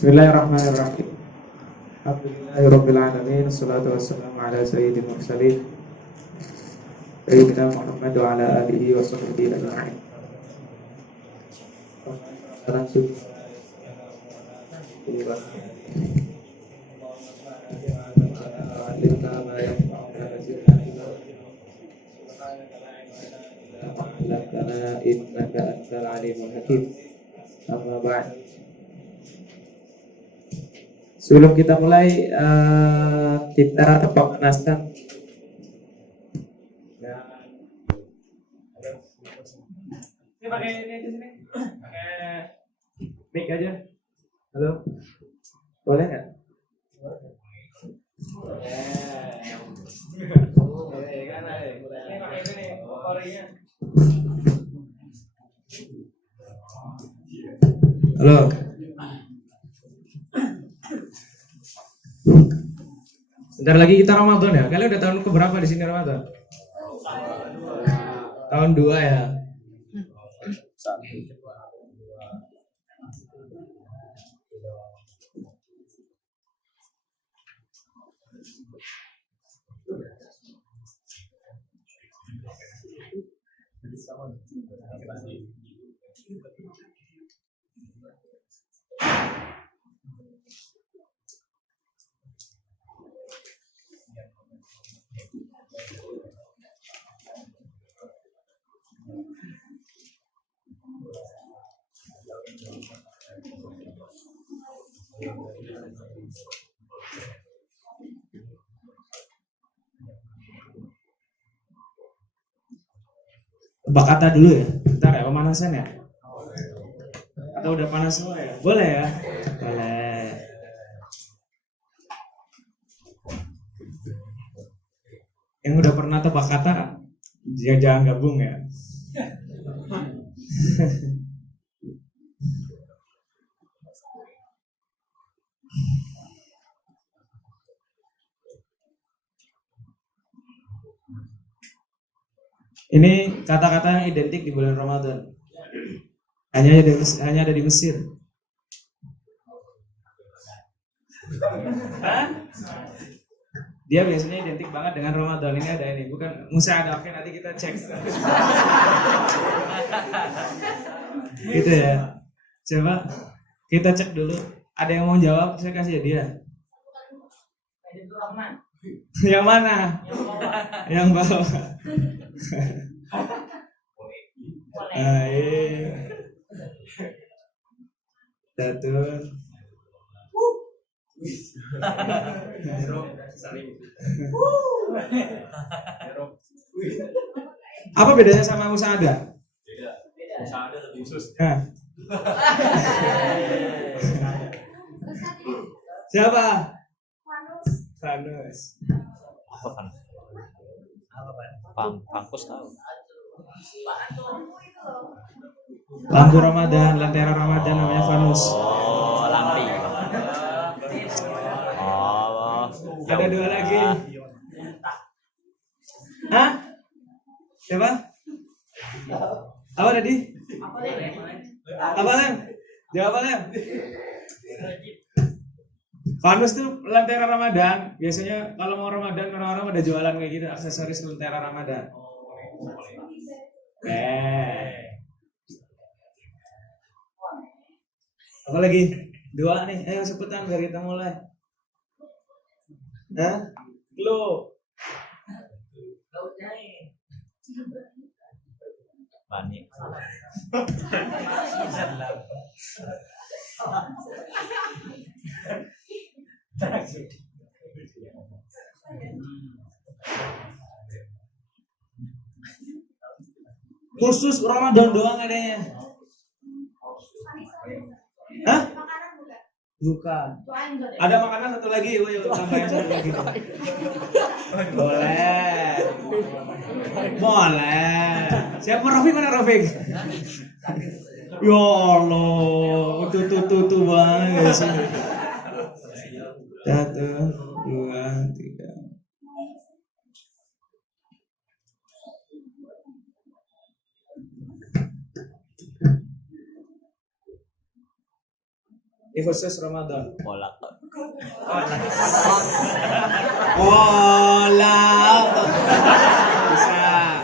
Bismillahirrahmanirrahim. Alhamdulillahirabbil alamin, wassalatu wassalamu ala sayyidil mursalin sayyidina Muhammad wa ala alihi wa sahbihi ajma'in. Innaka antal alimul hakim. Amma ba'd. Sebelum kita mulai, kita pemanasan. Ini pakai ini aja sini, pakai mic aja. Halo, boleh nggak? Halo. Bentar lagi kita Ramadan ya. Kalian udah tahun keberapa di sini Ramadan? Tahun 2 ya. Tebak kata dulu ya. Bentar ya, pemanasan ya. Atau udah panas semua ya? Boleh ya? Boleh. Yang udah pernah tebak kata, jangan gabung ya. Ini kata-kata yang identik di bulan Ramadan. Hanya ada di Mesir. Hah? Dia biasanya identik banget dengan Ramadan. Ini ada ini, bukan Musa ada. Oke, nanti kita cek. Gitu ya. Coba kita cek dulu. Ada yang mau jawab? Saya kasih dia. Yang mana? Yang bawah. Satu. Apa bedanya sama musada? Beda. Musada lebih khusus. Siapa? Fanus. Pangkus tahu. Lampu Ramadan, lentera Ramadan namanya Fanus. Oh, lampi. Oh. Ada 2 lagi. Hah? Siapa? Apa tadi? Apa Lem? Jawab apa Lem? Fanus tuh lentera Ramadan. Biasanya kalau mau Ramadan orang-orang pada jualan kayak gitu, aksesoris lentera Ramadan. Apa lagi? 2 nih. Ayo cepetan biar kita mulai. Lo. Mani. Khusus Ramadan doang adanya. Hah? Bukan. Ada makanan satu lagi, yuk tambahin satu lagi. Boleh. Siapa Rafiq, mana Rafiq? Ya Allah, tuh banget sih. 1, 2, 3. khusus Ramadan. Kolak. Kolak. Bisa.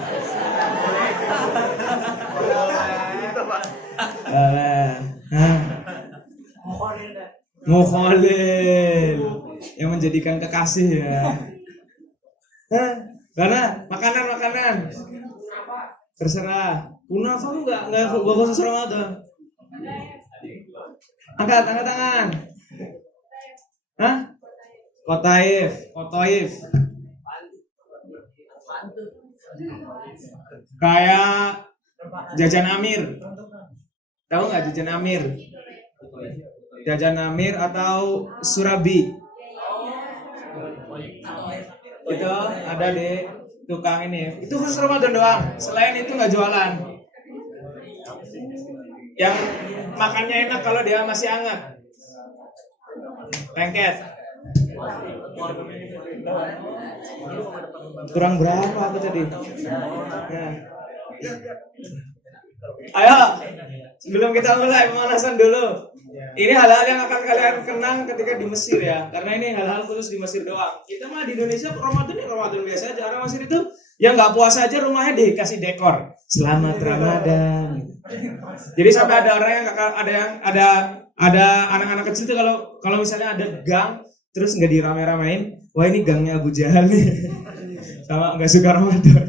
Mukhalil yang menjadikan kekasih ya. Karena makanan terserah. Kunafa enggak khusus Ramadan. Angkat tangan. Hah? Kotaif. Kayak jajan Amir. Tahu nggak jajan Amir? Jajan Amir atau Surabi. Itu ada di tukang ini. Itu khusus Ramadan doang. Selain itu nggak jualan. Yang makannya enak kalau dia masih hangat. Lengket. Kurang berapa aku tadi? Nah. Ayo, sebelum kita mulai pemanasan dulu. Ini hal-hal yang akan kalian kenang ketika di Mesir ya. Karena ini hal-hal khusus di Mesir doang. Kita mah di Indonesia Ramadan biasa aja. Orang Mesir itu yang nggak puasa aja rumahnya dikasih dekor. Selamat Ramadan. Jadi sampai ada orang yang ada anak-anak kecil tuh kalau misalnya ada gang terus nggak dirame-ramein, wah ini gangnya Abu Jahal nih. Sama nggak suka Ramadan.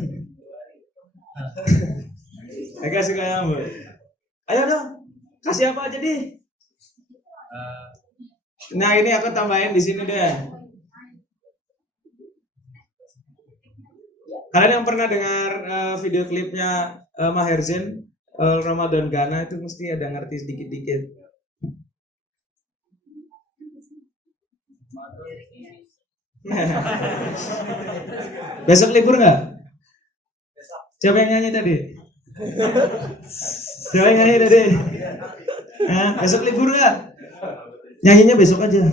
Agak suka Ramadan. Ayo dong, kasih apa aja deh. Nah ini aku tambahin di sini deh. Kalian yang pernah dengar video klipnya Maher Zain Ramadan Ghana itu mesti ada ngerti sedikit-dikit. Besok libur nggak? Siapa yang nyanyi tadi? Besok libur nggak? Nyanyinya besok aja.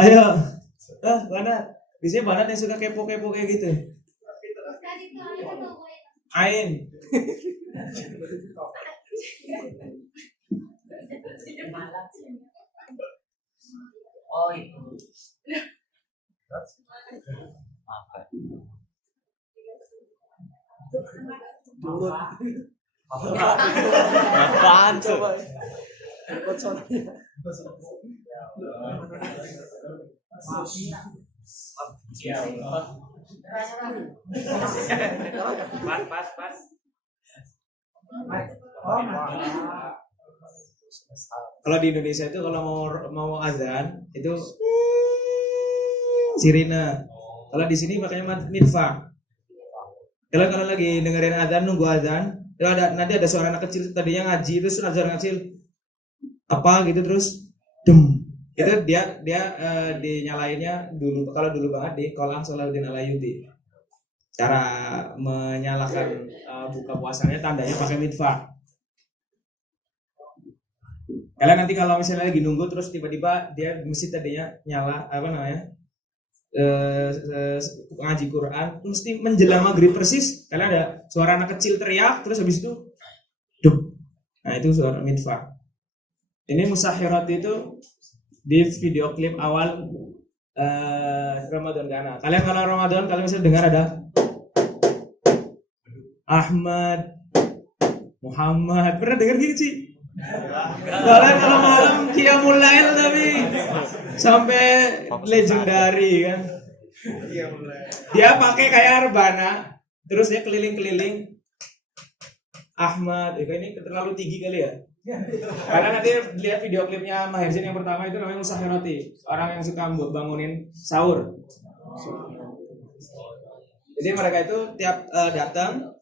Ayo, Banat. Biasanya Banat yang suka kepo-kepo kayak gitu. Ain. Oh itu. Apaan coba? Pas. Kalau di Indonesia itu kalau mau azan itu sirine. Kalau di sini makanya midfa. Kalau lagi dengerin azan nunggu azan, itu nanti ada suara anak kecil tadinya ngaji terus azan kecil apa gitu terus dem. Itu dia dinyalainnya dulu kalau dulu banget di Kolang Salahuddin Alayuti. Cara menyalakan buka puasanya tandanya pakai midfa. Kalian nanti kalau misalnya lagi nunggu terus tiba-tiba dia mesti tadinya nyala ngaji Quran mesti menjelang maghrib persis kalian ada suara anak kecil teriak terus habis itu duk. Nah itu suara midfa. Ini Musahirat itu di video klip awal Ramadan Ghana. Kalian kalau Ramadan kalian bisa dengar ada Ahmad Muhammad, pernah dengar gitu sih? Kalian kalau malam Qiyamul Lail tapi sampai legendary kan. Dia pakai kayak rebana, terus dia keliling-keliling. Ahmad, ini terlalu tinggi kali ya. Karena nanti lihat video klipnya Maher Zain yang pertama itu namanya Musahirati, orang yang suka bangunin sahur. Jadi mereka itu tiap datang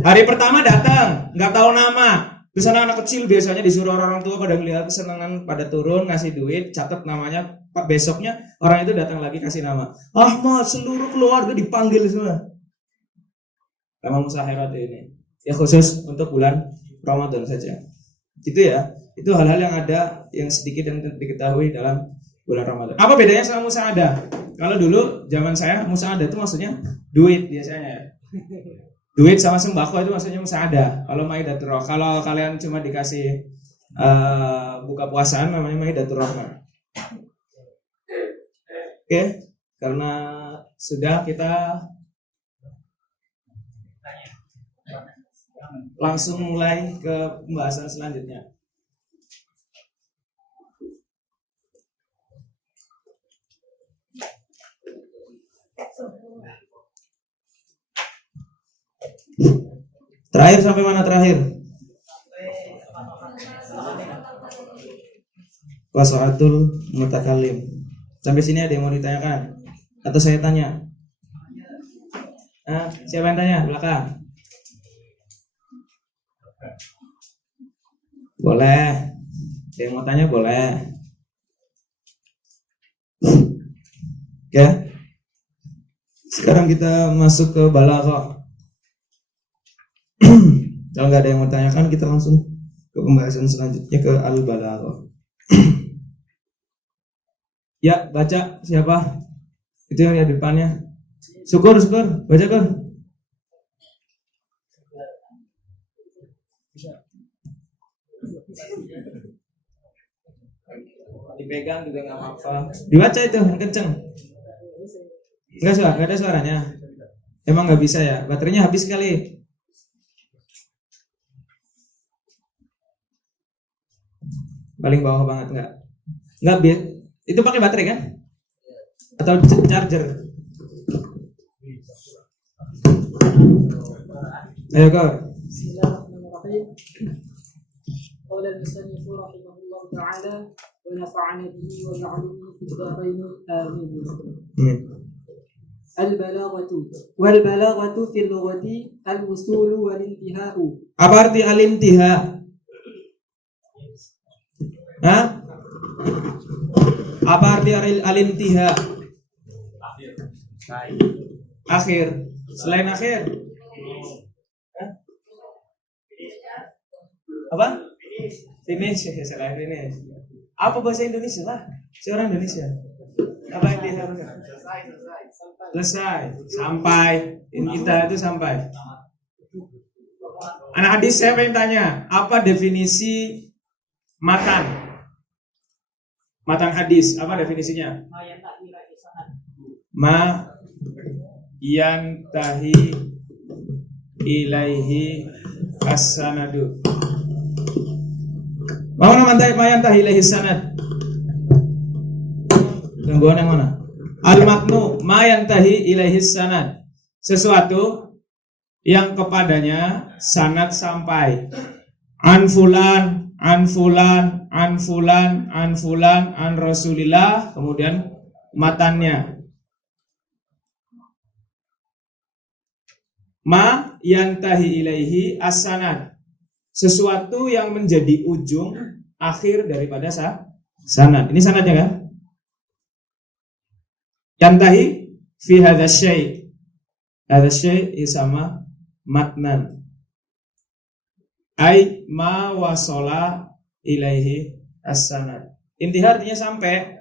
hari pertama datang, nggak tahu nama. Terus anak-anak kecil biasanya disuruh orang tua pada melihat kesenangan pada turun ngasih duit, catat namanya. Pak besoknya orang itu datang lagi kasih nama. Ahmad, seluruh keluarga dipanggil semua. Nama Musahirat ini. Ya khusus untuk bulan Ramadan saja. Itu ya. Itu hal-hal yang ada yang sedikit yang diketahui dalam bulan Ramadan. Apa bedanya sama musaadah? Kalau dulu zaman saya musaadah itu maksudnya duit biasanya ya. Duit sama sembako itu maksudnya musaadah. Kalau maidatur roh, kalau kalian cuma dikasih buka puasaan namanya maidatur rahmah. Oke, karena sudah kita langsung mulai ke pembahasan selanjutnya. Terakhir sampai mana terakhir? Wasa'atul mutakallim. Sampai sini ada yang mau ditanyakan? Atau saya tanya? Siapa yang tanya? Belakang. Boleh. Yang mau tanya boleh. Oke. Sekarang kita masuk ke balaghah. Kalau nggak ada yang mau tanyakan, kita langsung ke pembahasan selanjutnya ke al-balaghah. Ya, baca siapa? Itu yang di depannya. Syukur, baca Kur. Dipegang juga nggak apa-apa. Dibaca itu yang kenceng. Nggak ada suaranya. Emang nggak bisa ya? Baterainya habis kali. Paling bawah banget nggak itu pakai baterai kan? Atau charger? Ayo Kor. Bismillahirrahmanirrahim. Qala al-musannif rahimahullah ta'ala wa nafa'ana bihi wa bi'ulumihi fid dharain amin. Al-balaghatu wal balaghatu fil lughati al-wusul wal intihau. Apa arti al-intiha? Apa arti al-intiha? Akhir. Selain akhir. Apa? Finish. Selain finish. Apa bahasa Indonesia lah? Saya orang Indonesia. Apa intiha? Selesai. Sampai. Intiha itu sampai. Anak hadis saya pengen tanya, apa definisi matan? Matan hadis, apa definisinya? Ma yantahi ilaihi as-sanadu. Mau nama ma yantahi ilaihi sanad? Gangguan yang mana? Al-matnu ma yantahi ilaihi sanad. Sesuatu yang kepadanya sanad sampai. An fulan, an fulan, an fulan, an fulan, an Rasulillah, kemudian matannya. Ma yantahi ilaihi as-sanad. Sesuatu yang menjadi ujung akhir daripada sanad. Ini sanadnya kan? Yantahi fi hadza syai'. Hadza syai' sama matnan. Ai ma wasala ilaihi as-sanad. Intiha artinya sampai.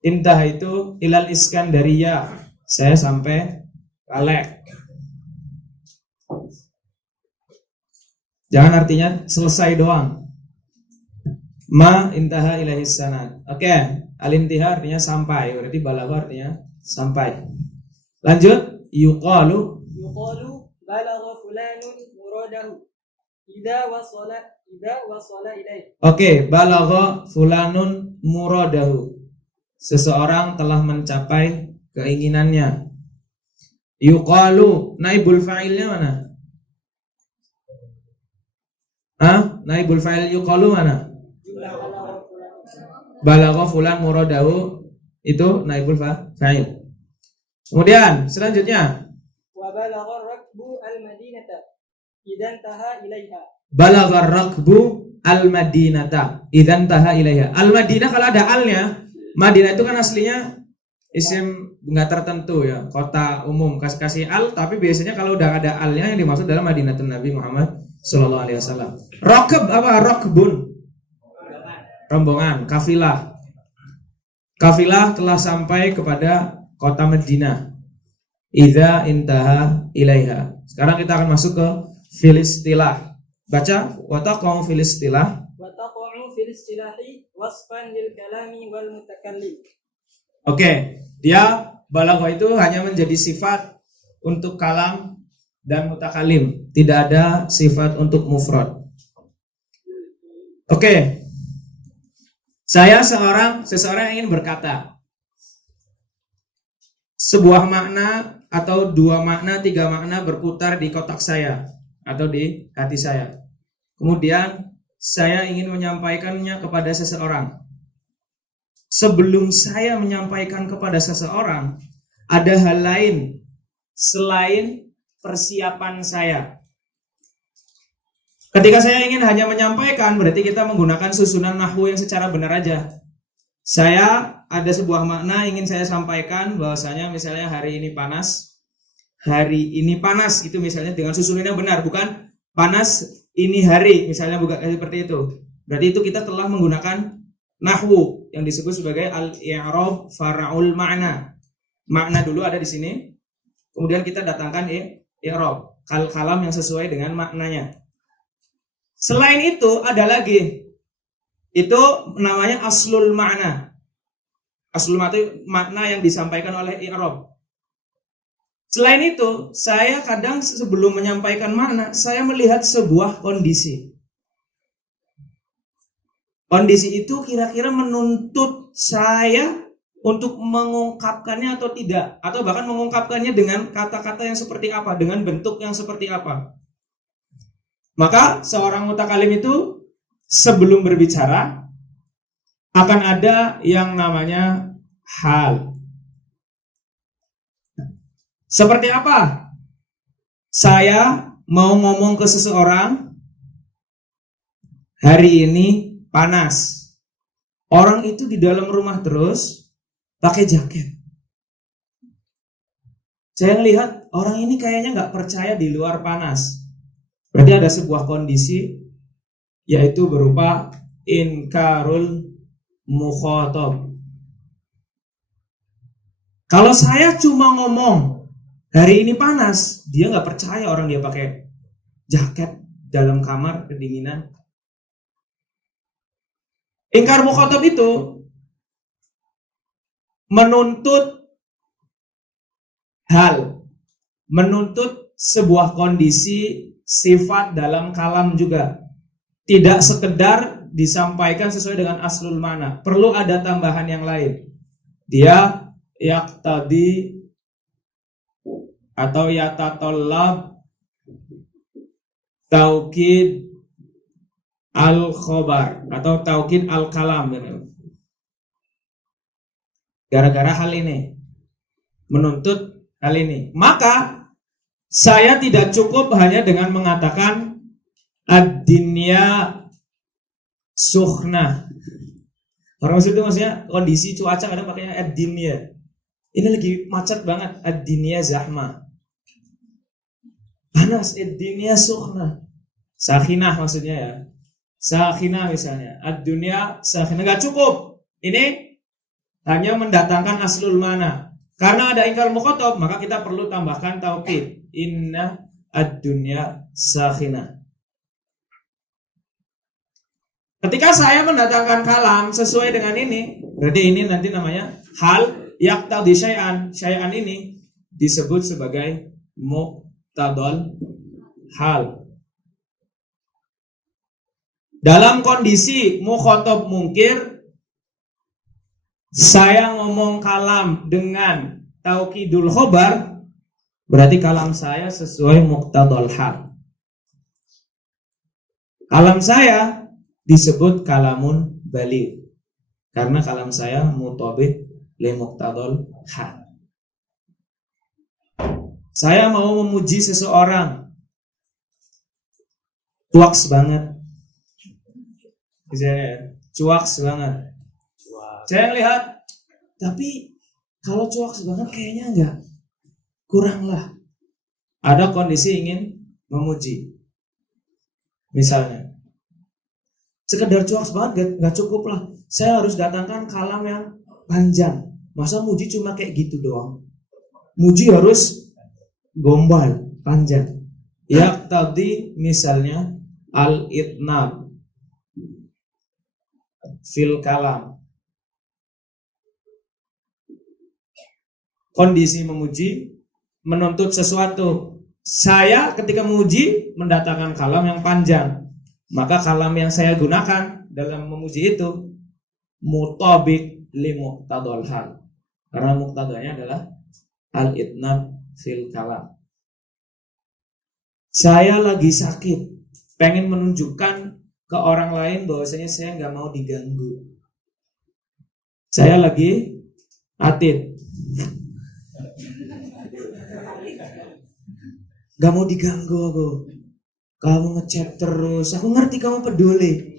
Intah itu ilal Iskandariyah. Saya sampai Kalek. Jangan artinya selesai doang. Ma intaha ilaihi as-sanad. Oke, al-intiha artinya sampai. Berarti balaghah artinya sampai. Lanjut, yuqalu balagha fulanun muradahu. Idza wasala ilaih. Oke, balagha fulanun muradahu. Seseorang telah mencapai keinginannya. Yuqalu, naibul fa'ilnya mana? Naibul fa'il yuqalu mana? Balagha fulan muradahu, itu naibul fa'il. Kemudian selanjutnya, Wa balagha rakbu al-madinata idzan taha ilaiha. balagha rakbu al-madinata idzan taha ilaiha. Al-Madinah kalau ada alnya, Madinah itu kan aslinya isim enggak tertentu ya, kota umum kasih al, tapi biasanya kalau udah ada alnya yang dimaksud adalah Madinatun Nabi Muhammad sallallahu alaihi wasallam. Rakab apa? Rakbun. Rombongan, kafilah. Kafilah telah sampai kepada kota Madinah. idza intaha ilaiha. Sekarang kita akan masuk ke fil istilah. Baca wa taqa'u fil istilah. وتقع في الاصطلاح وصفا للكلام والمتكلم. Oke, dia balaghah itu hanya menjadi sifat untuk kalam dan mutakalim, tidak ada sifat untuk mufrad. Oke. Seseorang yang ingin berkata sebuah makna atau dua makna, tiga makna berputar di kotak saya atau di hati saya. Kemudian saya ingin menyampaikannya kepada seseorang. Sebelum saya menyampaikan kepada seseorang, ada hal lain selain persiapan saya. Ketika saya ingin hanya menyampaikan, berarti kita menggunakan susunan nahwu yang secara benar aja. Saya ada sebuah makna ingin saya sampaikan, bahwasanya misalnya hari ini panas. Hari ini panas, itu misalnya dengan susunan yang benar, bukan panas ini hari, misalnya bukan seperti itu. Berarti itu kita telah menggunakan nahwu yang disebut sebagai al-i'rab fara'ul ma'na. Makna dulu ada di sini, kemudian kita datangkan i'rab, kalam yang sesuai dengan maknanya. Selain itu ada lagi, itu namanya aslul ma'na. Aslul ma'na itu makna yang disampaikan oleh i'rab. Selain itu, saya kadang sebelum menyampaikan makna, saya melihat sebuah kondisi. Kondisi itu kira-kira menuntut saya untuk mengungkapkannya atau tidak, atau bahkan mengungkapkannya dengan kata-kata yang seperti apa, dengan bentuk yang seperti apa. Maka seorang mutakalim itu sebelum berbicara akan ada yang namanya hal. Seperti apa? Saya mau ngomong ke seseorang, hari ini panas. Orang itu di dalam rumah terus pakai jaket. Saya lihat orang ini kayaknya nggak percaya di luar panas. Berarti ada sebuah kondisi, yaitu berupa inkarul mukhatab. Kalau saya cuma ngomong hari ini panas, dia nggak percaya orang dia pakai jaket dalam kamar kedinginan. Ingkar mukhatab itu menuntut hal, menuntut sebuah kondisi, sifat dalam kalam juga. Tidak sekedar disampaikan sesuai dengan aslul mana, perlu ada tambahan yang lain. Dia yaqtadi atau yatatallab taukid al-khobar atau taukid al-kalam. Gara-gara hal ini, menuntut hal ini, maka saya tidak cukup hanya dengan mengatakan ad-dunya sukhna. Orang maksud itu maksudnya kondisi cuaca, kadang pakainya ad-dunya. Ini lagi macet banget, ad-dunya zahma. Panas, ad-dunya sukhna. Sakhinah maksudnya ya. Sakhinah misalnya, ad-dunya sakhinah. Gak cukup. Ini hanya mendatangkan aslul mana. Karena ada ingkar mukhatab, maka kita perlu tambahkan taukid. Inna ad-dunya sakhinah. Ketika saya mendatangkan kalam sesuai dengan ini, berarti ini nanti namanya hal yaqtadi syai'an. Syai'an ini disebut sebagai muqtadal hal. Dalam kondisi mukhatab mungkir, saya ngomong kalam dengan taukidul khobar, berarti kalam saya sesuai muqtadal hal. Kalam saya disebut kalamun baligh karena kalam saya mutabik li muqtadal hal. Saya mau memuji seseorang, cuaks banget, cuaks banget. Saya lihat, tapi kalau cuaks banget kayaknya enggak, kurang lah. Ada kondisi ingin memuji, misalnya sekedar cuaks banget nggak cukup lah. Saya harus datangkan kalam yang panjang. Masa muji cuma kayak gitu doang? Muji harus gombal, panjang. Yaqtadi misalnya al-itnab fil kalam. Kondisi memuji menuntut sesuatu. Saya ketika memuji mendatangkan kalam yang panjang. Maka kalam yang saya gunakan dalam memuji itu mutabik li muqtadal hal. Karena muqtadanya adalah al-itnab fil kalam. Saya lagi sakit, pengen menunjukkan ke orang lain bahwasanya saya nggak mau diganggu. Saya lagi atid, gak mau diganggu aku. Kamu ngechat terus, aku ngerti kamu peduli.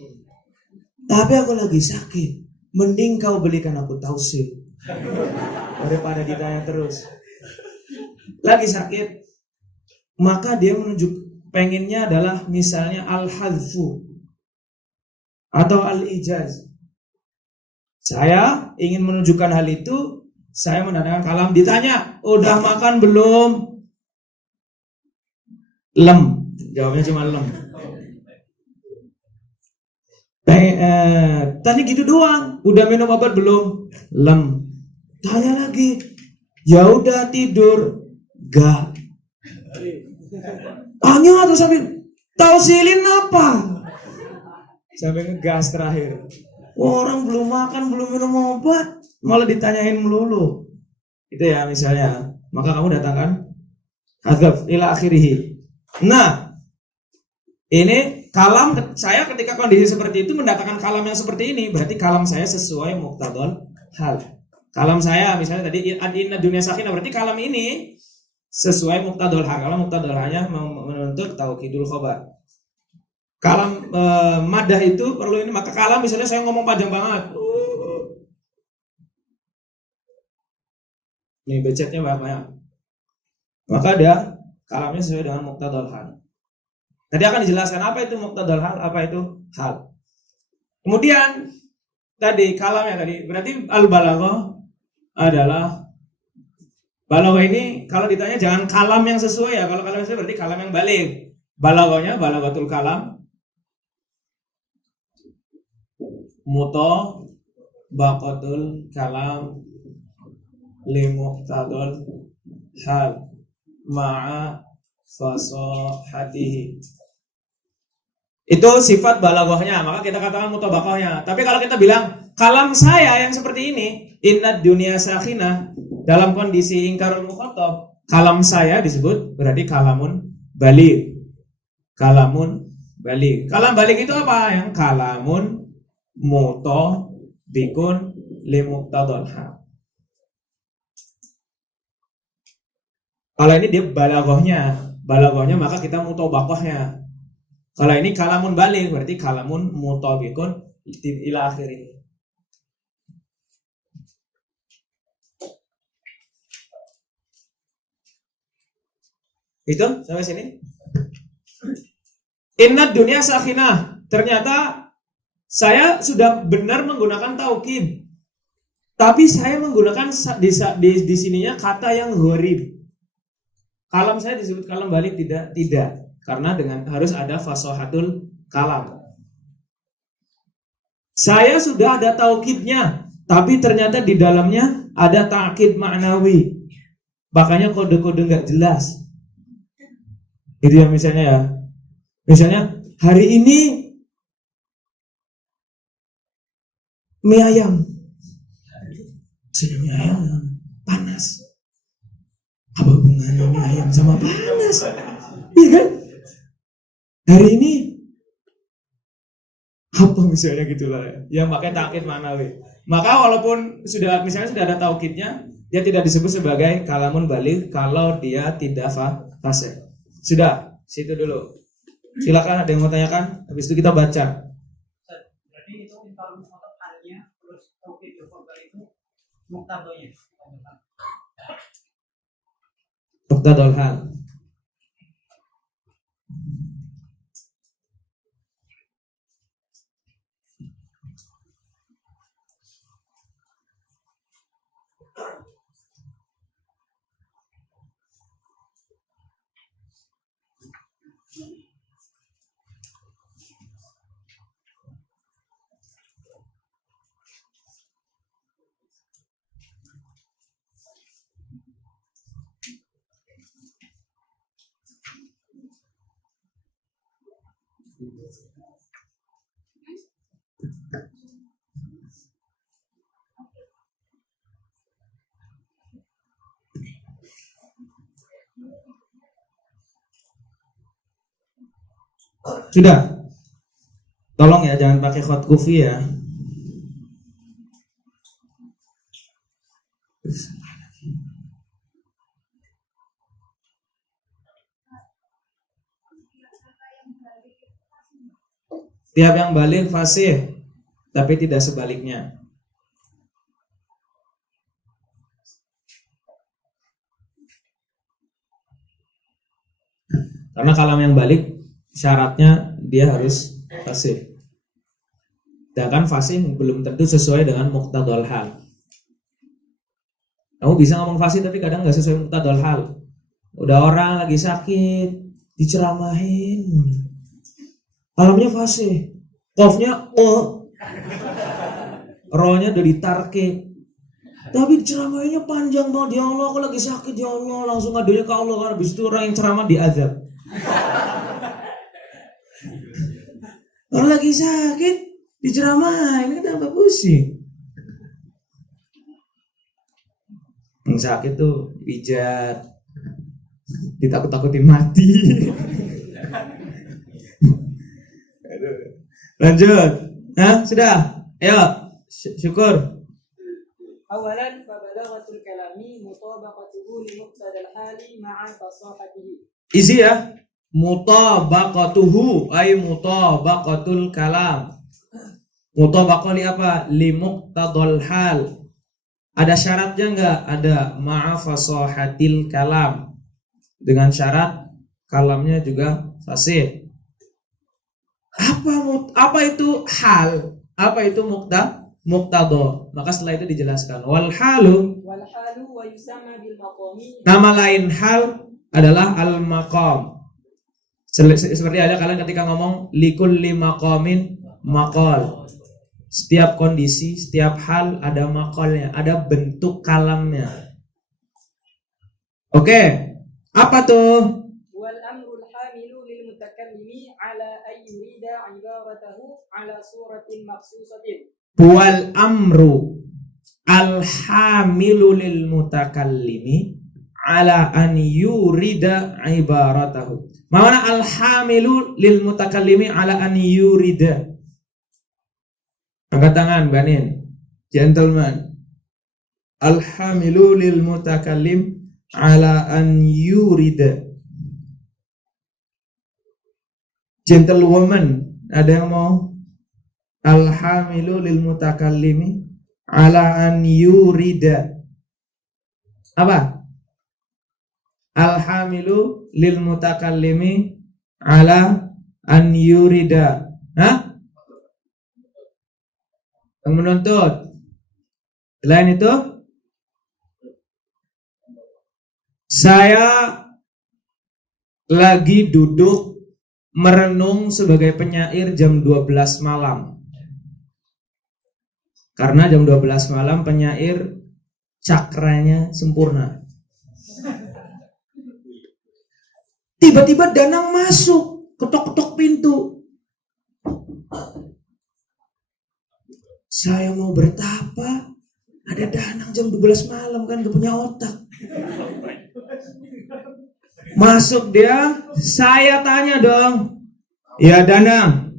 Tapi aku lagi sakit. Mending kau belikan aku tausil daripada ditanya terus. Lagi sakit, maka dia pengennya adalah misalnya al-hadfu atau al-ijaz. Saya ingin menunjukkan hal itu, saya mendatangkan kalam, ditanya, udah makan belum? Lem, jawabnya cuma lem. Tanya gitu doang, udah minum obat belum? Lem. Tanya lagi, ya udah tidur? Gak. Tanya tuh sambil tausilin apa? Sampai ngegas terakhir. Orang belum makan, belum minum obat, malah ditanyain melulu. Itu ya misalnya. Maka kamu datangkan hadzaf ila akhirih. Nah, ini kalam saya ketika kondisi seperti itu mendatangkan kalam yang seperti ini, berarti kalam saya sesuai muqtadal hal. Kalam saya misalnya tadi inna dunya sakinah, berarti kalam ini sesuai muqtadal hal. Kalau muqtadal halnya menuntut taukidul khabar. Kalam madah itu perlu ini, maka kalam misalnya saya ngomong panjang banget. Nih becetnya banyak. Maka ada kalamnya sesuai dengan muqtadal hal. Tadi akan dijelaskan apa itu muqtadal hal, apa itu hal. Kemudian tadi kalamnya tadi berarti al-balaghah adalah balaghah ini kalau ditanya jangan kalam yang sesuai ya. Kalau kalam sesuai berarti kalam yang baligh. Balaghahnya balaghatul kalam mutabaqatul kalam li muqtadal hal ma'a fasahatihi. Itu sifat balaghahnya, maka kita katakan mutabaqahnya. Tapi kalau kita bilang kalam saya yang seperti ini, inna dunya sakinah, dalam kondisi ingkarul mukhatab, kalam saya disebut berarti kalamun baligh. Kalamun baligh. Kalam baligh itu apa? Yang kalamun mutabikun li muqtadal hal. Kalau ini dia balaghahnya maka kita mutabaqahnya. Kalau ini kalamun baligh berarti kalamun mutabikun ila akhirih. Itu sampai sini. Inna dunya sakinah. Ternyata saya sudah benar menggunakan taukid. Tapi saya menggunakan di sininya kata yang gharib. Kalam saya disebut kalam baligh tidak. Karena harus ada fasahatul kalam. Saya sudah ada taukidnya, tapi ternyata di dalamnya ada ta'kid ma'nawi. Makanya kode-kode nggak jelas. Itu yang misalnya ya. Misalnya hari ini mie ayam. Sudah mie ayam panas. Apa hubungannya mie ayam sama panas? Iya kan? Hari ini apa misalnya gitulah ya. Yang pakai ta'kid ma'nawi. Maka walaupun misalnya sudah ada taukidnya, dia tidak disebut sebagai kalamun baligh kalau dia tidak fasih. Sudah, situ dulu. Silakan ada yang mau tanyakan, habis itu kita baca. Berarti itu kalau muqtadal halnya terus taukidul khabar itu muqtadanya. Muqtadal hal. Sudah. Tolong ya jangan pakai khot kufi ya. Setiap yang balik fasih, tapi tidak sebaliknya. Karena kalam yang balik syaratnya dia harus fasih. Sedangkan fasih belum tentu sesuai dengan muqtadul hal. Kamu bisa ngomong fasih tapi kadang nggak sesuai muqtadul hal. Udah orang lagi sakit, diceramahin, kalamnya fasih, qafnya rohnya udah ditarke, tapi ceramahinnya panjang banget. Ya Allah, aku lagi sakit, ya Allah, langsung ngadunya ke Allah kan. Habis itu orang yang ceramah diazab. Orang lagi sakit diceramahin, kenapa pusing? Yang sakit tuh pijat, ditakut-takutin mati. Lanjut. Sudah. Ayo, syukur. Awalan fabalaghatul kalami mutabaqatuhu li muqtadal hali ma'a fasahatihi. Isi ya. Mutabaqatuhu ay mutabaqatul kalam. Mutabaqah li apa? Li muqtadal hal. Ada syaratnya enggak? Ada, ma'a fasahatil kalam. Dengan syarat kalamnya juga fasih. Apa itu hal? Apa itu muqtada? Maka setelah itu dijelaskan. Wal halu Wal halu wa yusamma bil maqami. nama lain hal adalah al maqam. Seperti ada kalian ketika ngomong likulli maqamin maqal. Setiap kondisi, setiap hal ada maqalnya, ada bentuk kalamnya. Oke. Apa tuh? Wal amrul hamilu lil mutakallimi ala ay yurida ibaratahu ala suratin makhsusatin. Wal amru al hamilu lil mutakallimi ala an yurida ibaratahu. Mana al hamilu lil mutakallimi ala an yurida? Angkat tangan, Banin. Gentleman. Al hamilu lil mutakallim ala an yurida. Gentlewoman, ada yang mau? Al-hamilu lil mutakallimi ala an yurida. Apa? Al-hamilu lil mutakallimi ala an yurida. Hah? Yang menuntut. Selain itu, saya lagi duduk merenung sebagai penyair jam 12 malam. Karena jam 12 malam penyair cakranya sempurna. Tiba-tiba Danang masuk, ketok-ketok pintu. Saya mau bertapa, ada Danang jam 12 malam kan gak punya otak. Masuk dia, saya tanya dong. Ya Danang,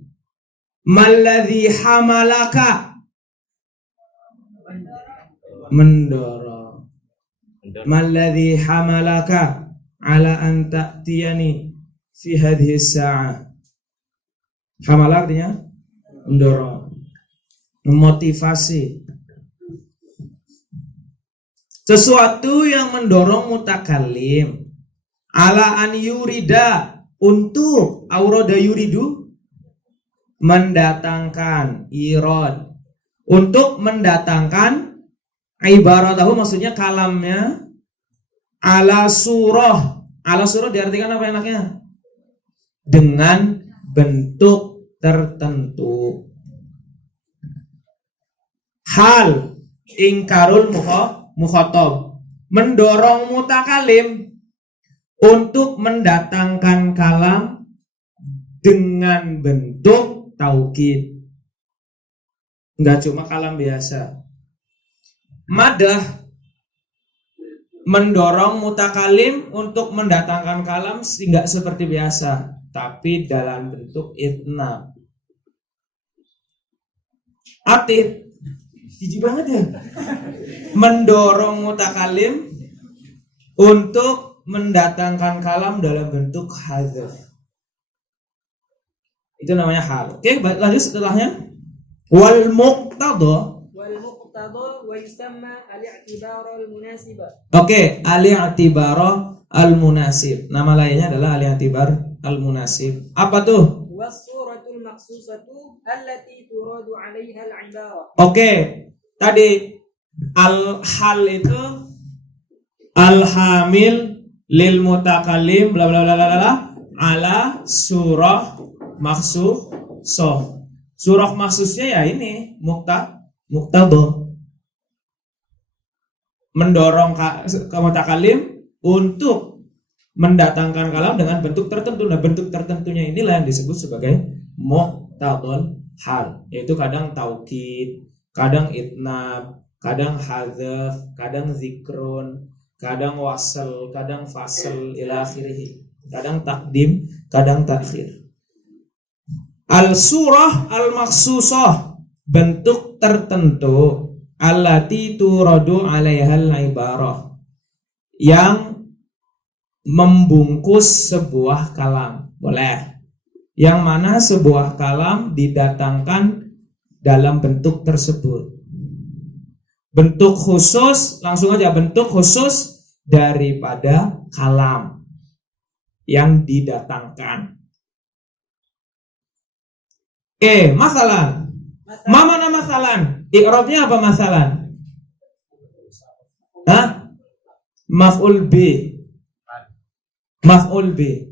malladzi hamalaka? Mendorong. Malladzi hamalaka ala an ta'tiyani fi hadhihi as-sa'ah. Hamala artinya mendorong, memotivasi. Sesuatu yang mendorong mutakallim ala an yurida, untuk aurada yuridu, mendatangkan, irad, untuk mendatangkan ibaratahu, maksudnya kalamnya, ala surah. Ala surah diartikan apa enaknya? Dengan bentuk tertentu. Hal ingkarul mukhatab, mendorong mutakalim untuk mendatangkan kalam dengan bentuk taukid. Enggak cuma kalam biasa. Madah mendorong mutakalim untuk mendatangkan kalam enggak seperti biasa, tapi dalam bentuk itnab. Atid, jijik banget ya. Mendorong mutakalim untuk mendatangkan kalam dalam bentuk hadzaf. Itu namanya hal. Oke, lanjut setelahnya. Wal muqtada. والمقتضى ويسمى الاعتبار المناسب. Oke, al-i'tibar al-munasib. Nama lainnya adalah al-i'tibar al-munasib. Apa tuh? والصورة المخصوصة التي تراد عليها العبارة. Oke, tadi al-hal itu al-hamil lil mutakallim bla bla bla bla bla ala surah maksusoh. Surah maksusnya ya ini muqtada. Mendorong ke mutakallim untuk mendatangkan kalam dengan bentuk tertentu. Nah, bentuk tertentunya inilah yang disebut sebagai muqtadul hal, yaitu kadang taukid, kadang itnab, kadang hadzaf, kadang zikrun, kadang wasl, kadang fasl ila akhirih, kadang takdim, kadang takhir. Al-surah al-maksusah, bentuk tertentu, allati turadu 'alaihal ibarah, yang membungkus sebuah kalam. Boleh. Yang mana sebuah kalam didatangkan dalam bentuk tersebut. Bentuk khusus, langsung aja bentuk khusus daripada kalam yang didatangkan. Masalan. Ma mana masalan? I'rabnya apa masalan? Hah? Maf'ul bi. Maf'ul bi.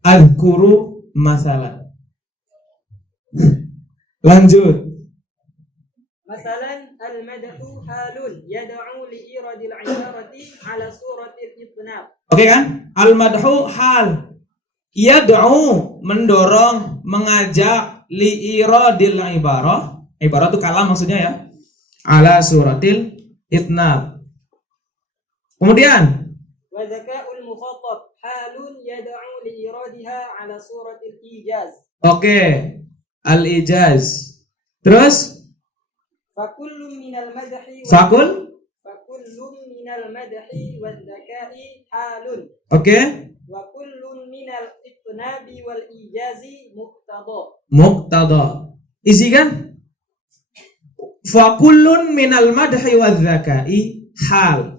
Adhkuru masalan. Lanjut. مثلا المدح حال يدعو لإيراد العبارة على صورة الإطناب. Oke kan? Al-madhu hal yad'u, mendorong, mengajak, li'iradil ibarah. Ibarah itu kalam maksudnya ya. Ala suratil itnab. Kemudian وذكاء المخاطب حال يدعو لإيرادها على صورة الإيجاز. oke, al-ijaz. Terus فكل من المدح فكل من المدح والذكاء حال. Oke. وكل من الإطناب والإيجاز مقتضى. Muqtada. Isi kan? Fa kullun minal madhi wadz-zakai hal.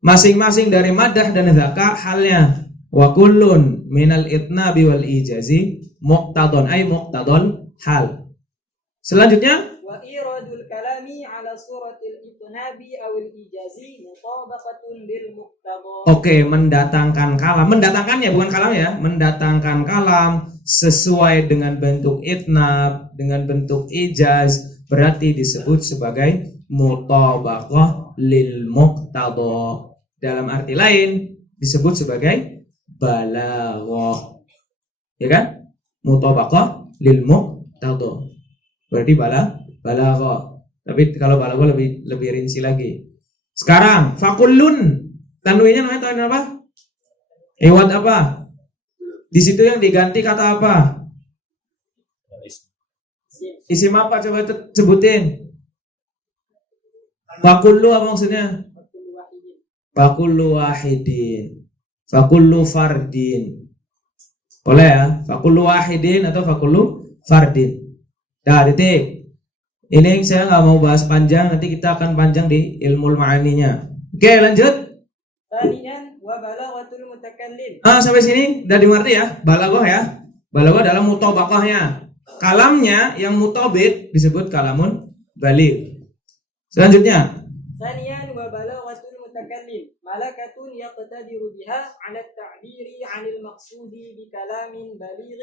Masing-masing dari madah dan zaka halnya. Wa kullun minal itnabi wal ijazi muqtadon, ay muqtadon hal. Selanjutnya وإيراد الكلام على صورة الإطناب أو الإيجاز مطابقة للمقتضى. oke, mendatangkan kalam. Mendatangkannya bukan kalam ya. Mendatangkan kalam sesuai dengan bentuk itnab, dengan bentuk ijaz, berarti disebut sebagai mutabaqah lil muqtada. Dalam arti lain disebut sebagai balaghah. Ya kan? Mutabaqah lil muqtada. Berarti balaghah. Tapi kalau balaghah lebih rinci lagi. Sekarang fakullun, tanwinnya namanya tanwin apa? Iwad apa? Di situ yang diganti kata apa? Isim apa? Coba sebutin. Fakullu apa maksudnya? Fakullu wahidin. Fakullu fardin. Boleh ya? Fakullu wahidin atau fakullu fardin. Dah, titik. Ini saya nggak mau bahas panjang, nanti kita akan panjang di ilmu ma'aninya. Oke, lanjut. ثانيا وبلاغة المتكلم. Sampai sini udah dimengerti ya? Balaghah ya. Balaghah dalam mutabaqahnya. Kalamnya yang mutabik disebut kalamun baligh. Selanjutnya. ثانيا وبلاغة المتكلم ملكة يقتدر بها على التعبير عن المقصود بكلام بليغ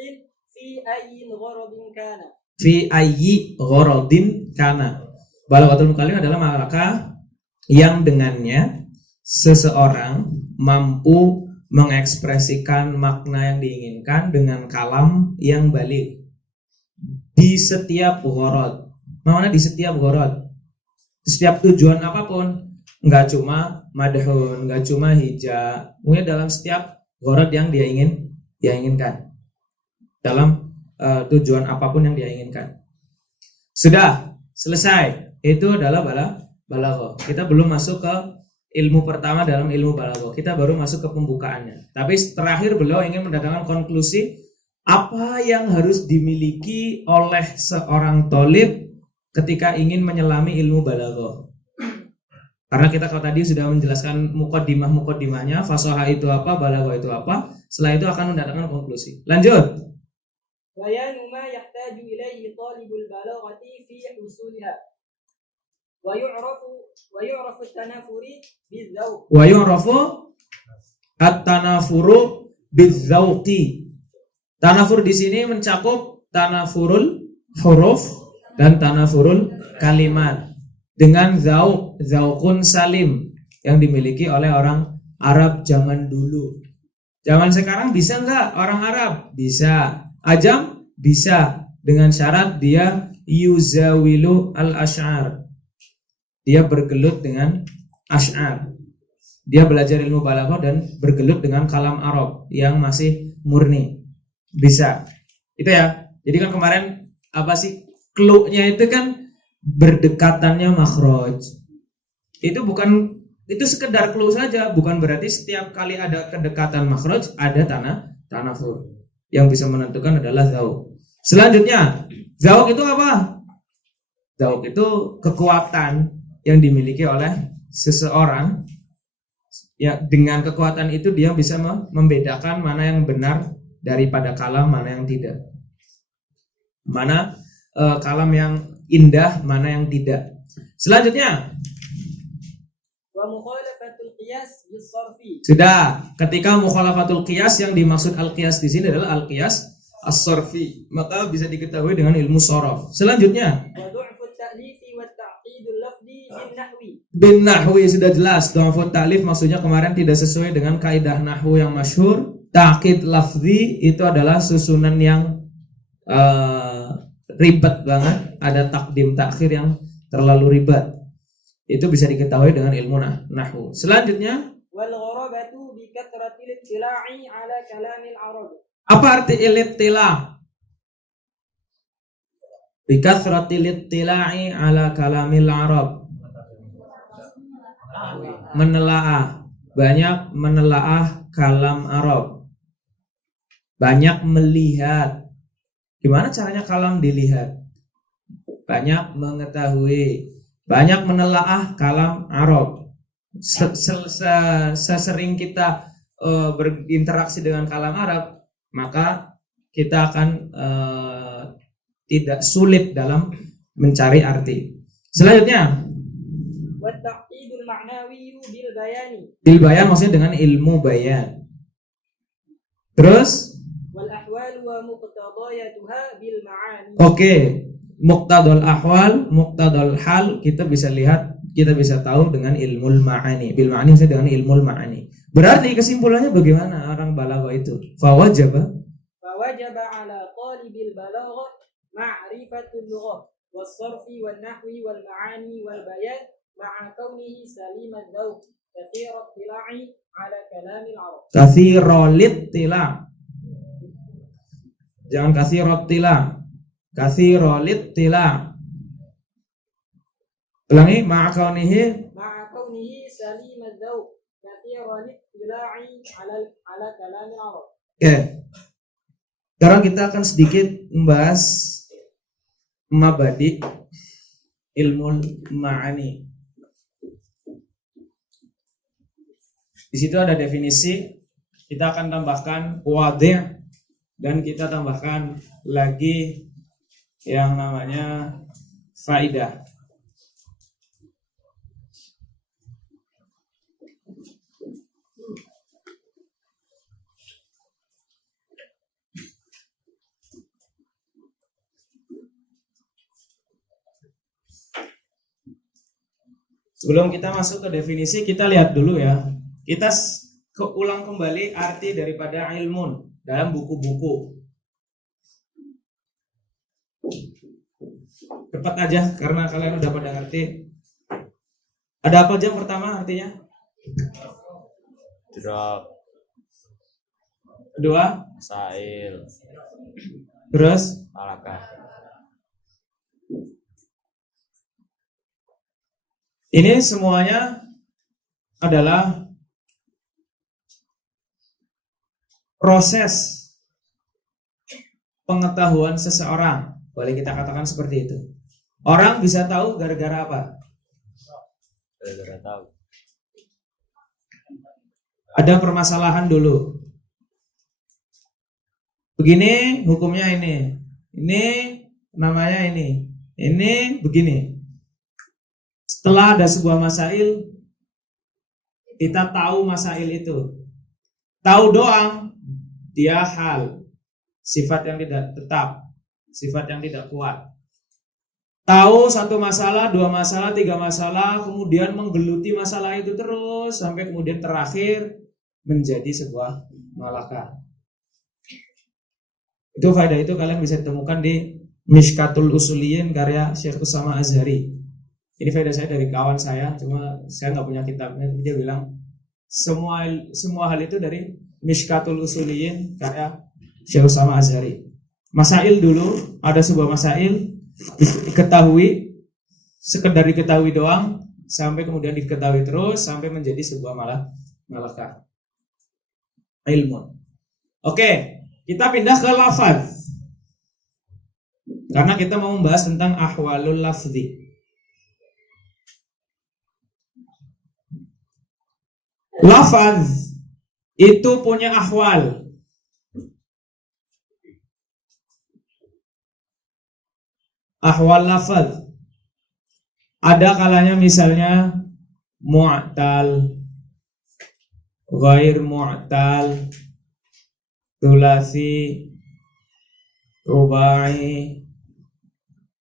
في أي غرض كان. Fi ayyi gharadin kana. Balaghatul mukallim adalah malakah yang dengannya seseorang mampu mengekspresikan makna yang diinginkan dengan kalam yang baligh di setiap gharad. Mana di setiap gharad? Setiap tujuan apapun, enggak cuma madhun, enggak cuma hija, mungkin dalam setiap gharad yang dia inginkan. dalam tujuan apapun yang dia inginkan. Sudah selesai. Itu adalah balaghah. Kita belum masuk ke ilmu pertama dalam ilmu balaghah. Kita baru masuk ke pembukaannya. Tapi terakhir beliau ingin mendatangkan konklusi apa yang harus dimiliki oleh seorang thalib ketika ingin menyelami ilmu balaghah. Karena kita kalau tadi sudah menjelaskan muqaddimahnya, fasaha itu apa, balaghah itu apa. Setelah itu akan mendatangkan konklusi. Lanjut. bayanu ma yahtaju ilaihi talibul balaghati fi husuliha wa yu'rafu at-tanafuri bidzawq. Wa yu'rafu at-tanafuru bidzawqi. Tanafur di sini mencakup tanafurul huruf dan tanafurul kalimat dengan zauqun salim yang dimiliki oleh orang Arab zaman dulu. Zaman sekarang bisa nggak orang Arab? Bisa. Ajam? Bisa. Dengan syarat dia yuzawilu al-ash'ar. Dia bergelut dengan ash'ar. Dia belajar ilmu balaghah dan bergelut dengan kalam Arab yang masih murni. Bisa. Itu ya. Jadi kan kemarin apa sih clue-nya itu kan berdekatannya makhraj. Itu sekedar clue saja, bukan berarti setiap kali ada kedekatan makhraj ada tanafur. Yang bisa menentukan adalah zauq. Selanjutnya, zauq itu apa? Zauq itu kekuatan yang dimiliki oleh seseorang. Ya, dengan kekuatan itu dia bisa membedakan mana yang benar daripada kalam, mana yang tidak. Mana kalam yang indah, mana yang tidak. Selanjutnya, Wa mukhalafatul qiyas bis-sarfi. sudah, ketika mukhalafatul qiyas, yang dimaksud al-qiyas di sini adalah al-qiyas as-sarfi, maka bisa diketahui dengan ilmu sharaf. Selanjutnya, Wa du'fut ta'lifi wa ta'qidul lafzi bin nahwi. bin nahwi sudah jelas. Du'afut ta'lif maksudnya kemarin tidak sesuai dengan kaidah nahwu yang masyhur. Ta'qid lafzi itu adalah susunan yang ribet banget, ada takdim takhir yang terlalu ribet. Itu bisa diketahui dengan ilmu nahwu. Selanjutnya, Wal gharabatu bi kathratil ittila'i ala kalamil arab. apa arti ittila'? Bi kathratil ittila'i ala kalamil arab. Menelaah, banyak menelaah kalam Arab. Banyak melihat. Gimana caranya kalam dilihat? Banyak mengetahui, banyak menelaah kalam Arab. Sesering kita berinteraksi dengan kalam Arab, maka kita akan tidak sulit dalam mencari arti. Selanjutnya, Wa ta'qidul ma'nawi bil bayani. bil bayan maksudnya dengan ilmu bayan. Terus, Wal ahwal wa muqtadayatuha bil ma'ani. oke, muqtadul ahwal, muqtadul hal kita bisa lihat, kita bisa tahu dengan ilmul ma'ani. Bil ma'ani maksudnya dengan ilmul ma'ani. Berarti kesimpulannya bagaimana orang balaghah itu? Fawajaba Fawajaba ala talibil balaghah ma'rifatul lughah was-sarfi wan nahwi wal ma'ani wal bayan ma'a kaunihi salimad dzawq kathirat tila'i ala kalamil arab. kathirolit tila. Jangan kathirot tila. Kathirolit tila. Ulangi, ma'akaunihi. Ma'a kaunihi salimad dzawq kathirat tila'i ala kalamil arab. Oke. Sekarang kita akan sedikit membahas mabadi ilmu ma'ani. Di situ ada definisi, kita akan tambahkan wadih dan kita tambahkan lagi yang namanya faidah. Sebelum kita masuk ke definisi, kita lihat dulu ya. Kita ulang kembali arti daripada ilmun dalam buku-buku. Cepat aja karena kalian udah pada ngerti. Ada apa aja yang pertama artinya? Drop. Kedua, Masail. terus Malaka. ini semuanya adalah proses pengetahuan seseorang. Boleh kita katakan seperti itu. Orang bisa tahu gara-gara apa? Gara-gara tahu. Ada permasalahan dulu. Begini hukumnya ini. Ini namanya ini. Ini begini. Setelah ada sebuah masail, kita tahu masail itu. Tahu doang, dia hal. Sifat yang tidak tetap, sifat yang tidak kuat. Tahu satu masalah, dua masalah, tiga masalah, kemudian menggeluti masalah itu terus sampai kemudian terakhir menjadi sebuah malaka. Itu faedah itu kalian bisa temukan di Mishkatul Usuliyin karya Syekh Usama Azhari. Ini faedah saya dari kawan saya, cuma saya nggak punya kitabnya. Dia bilang semua hal itu dari Mishkatul Usuliyin karya Syekh Usama Azhari. Masail dulu, ada sebuah masail diketahui, sekedar diketahui doang, sampai kemudian diketahui terus sampai menjadi sebuah malaka ilmu. Oke, kita pindah ke lafaz. Karena kita mau membahas tentang ahwalul lafzi. Lafaz itu punya ahwal. Ahwal lafaz. Ada kalanya misalnya mu'tal, ghair mu'tal, thulathi, rubai.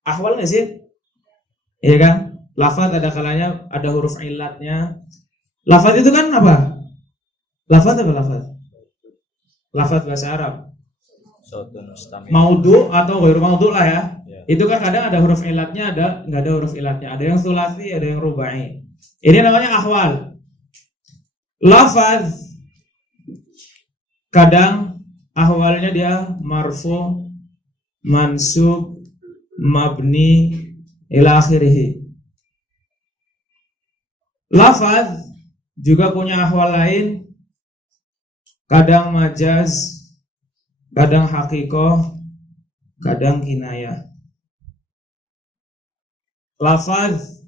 Ahwal nggak sih? Iya kan? Lafaz ada kalanya ada huruf illatnya. Lafaz itu kan apa? Lafaz apa lafaz? Lafaz bahasa Arab. Sotun mustamil. Maudu atau ghair maudu lah ya. Itu kan kadang ada huruf ilatnya, ada nggak ada huruf ilatnya. Ada yang thulathi, ada yang rubai. Ini namanya ahwal. Lafaz kadang ahwalnya dia marfu, mansub, mabni, ila akhirih. Lafaz juga punya ahwal lain. Kadang majaz, kadang hakikoh, kadang kinayah. Lafaz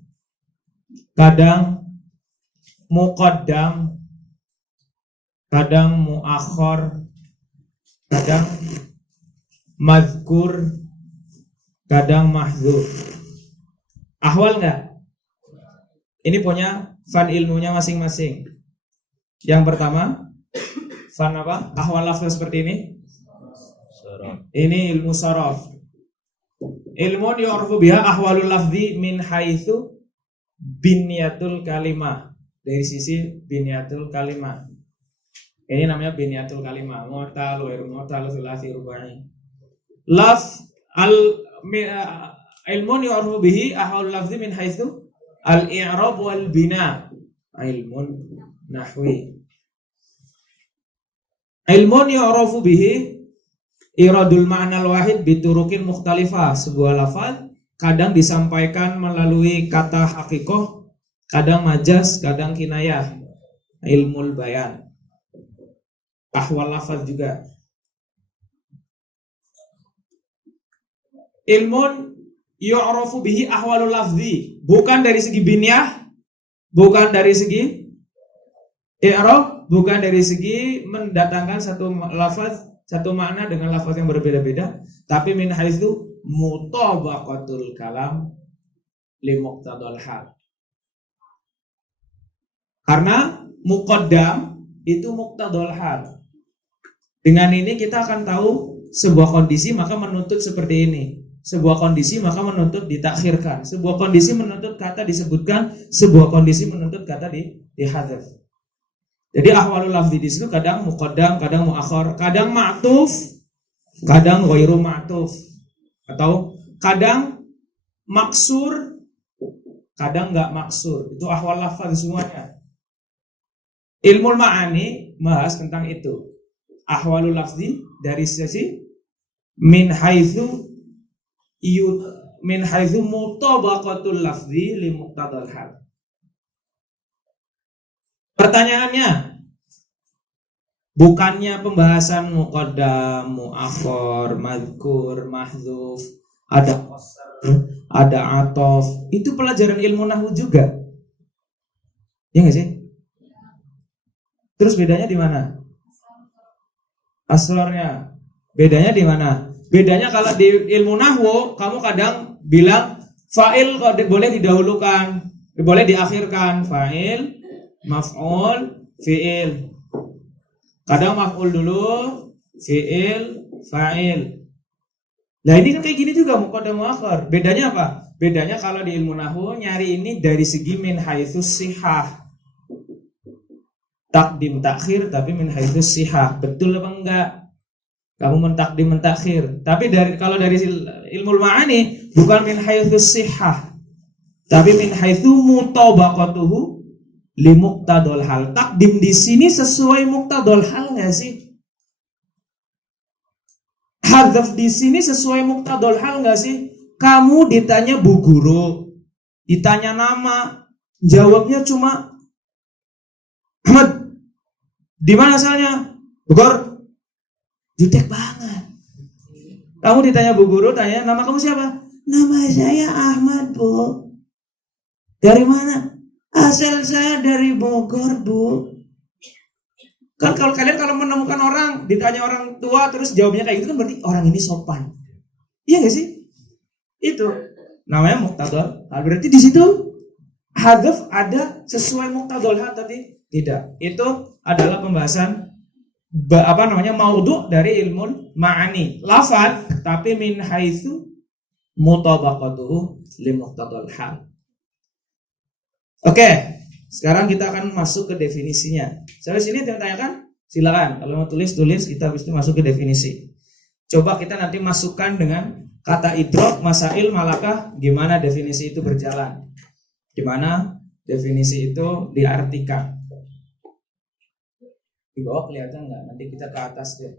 kadang muqaddam, kadang muakhor, kadang mazkur, kadang mahdzur. Ahwal enggak? Ini punya fan ilmunya masing-masing. Yang pertama, fan apa? Ahwal lafaz seperti ini. Ini ilmu saraf. Ilmu yu'rafu biha ahwalul lafzi min haitsu binyatul kalimah. Dari sisi binyatul kalimah. Ini namanya binyatul kalimah. Mu'tal, wa mu'tal, thulathi, rubai. Ilmu yu'rafu bihi ahwalul lafzi min haitsu al-i'rab wal bina. Ilmun nahwi. Ilmu yu'rafu bihi iradul ma'nal wahid biturukin mukhtalifah. Sebuah lafaz kadang disampaikan melalui kata hakikoh, kadang majaz, kadang kinayah. Ilmul bayan. Ahwal lafaz juga. Ilmun yu'rafu bihi ahwalul lafzi. Bukan dari segi binyah, bukan dari segi i'rab, bukan dari segi mendatangkan satu lafaz, satu makna dengan lafaz yang berbeda-beda, tapi min haitsu mutabaqatul kalam li muqtadal hal. Karena muqaddam itu muqtadal hal. Dengan ini kita akan tahu sebuah kondisi maka menuntut seperti ini. Sebuah kondisi maka menuntut ditakhirkan. Sebuah kondisi menuntut kata disebutkan, sebuah kondisi menuntut kata dihadzaf. Jadi ahwalul lafzi di situ kadang muqaddam, kadang muakhar, kadang ma'tuf, kadang ghairu ma'tuf, atau kadang maksur, kadang enggak maksur. Itu ahwal lafaz semuanya. Ilmu ma'ani bahas tentang itu. ahwalul lafzi dari sisi min haitsu mutabaqatul lafzi li muqtadal hal. Pertanyaannya, bukannya pembahasan muqaddam, muakhor, madhkur, mahdzuf, ada qasr, ada atof, itu pelajaran ilmu nahwu juga. Iya nggak sih? Terus bedanya di mana? Asrornya. Bedanya di mana? Bedanya kalau di ilmu nahwu, kamu kadang bilang fa'il boleh didahulukan, boleh diakhirkan. Fa'il, maf'ul, fi'il. Kadang maf'ul dulu, fi'il, fa'il. Nah ini kan kayak gini juga muqaddam muakhir. Bedanya apa? Bedanya kalau di ilmu nahwu nyari ini dari segi min haitsus sihah. Takdim takhir tapi min haitsus sihah. Betul apa enggak? Kamu mentakdim mentakhir. Tapi kalau dari ilmu ma'ani bukan min haitsus sihah. Tapi min haitsu mutabaqatuhu li muqtadal hal. Takdim di sini sesuai muqtadal hal enggak sih? Hadzaf di sini sesuai muqtadal hal enggak sih? Kamu ditanya Bu Guru, ditanya nama, jawabnya cuma Ahmad. Di mana asalnya? Bogor. Jutek banget. Kamu ditanya Bu Guru, tanya nama kamu siapa? Nama saya Ahmad, Bu. Dari mana? Asal saya dari Bogor, Bu. Kan kalau kalian menemukan orang, ditanya orang tua terus jawabnya kayak gitu kan berarti orang ini sopan. Iya nggak sih? Itu namanya muqtadal. Nah, berarti di situ hadzaf ada sesuai muqtadal hal tadi tidak. Itu adalah pembahasan maudhu dari ilmu ma'ani. Lafaz tapi min haitsu mutabaqatuhu li muqtadal hal. Oke. Sekarang kita akan masuk ke definisinya. Sampai sini tanyakan, silakan. Kalau mau tulis, kita habis itu masuk ke definisi. Coba kita nanti masukkan dengan kata idrok, masail, malakah, gimana definisi itu berjalan. Gimana definisi itu diartikan. Di bawah kelihatan nggak? Nanti kita ke atas deh.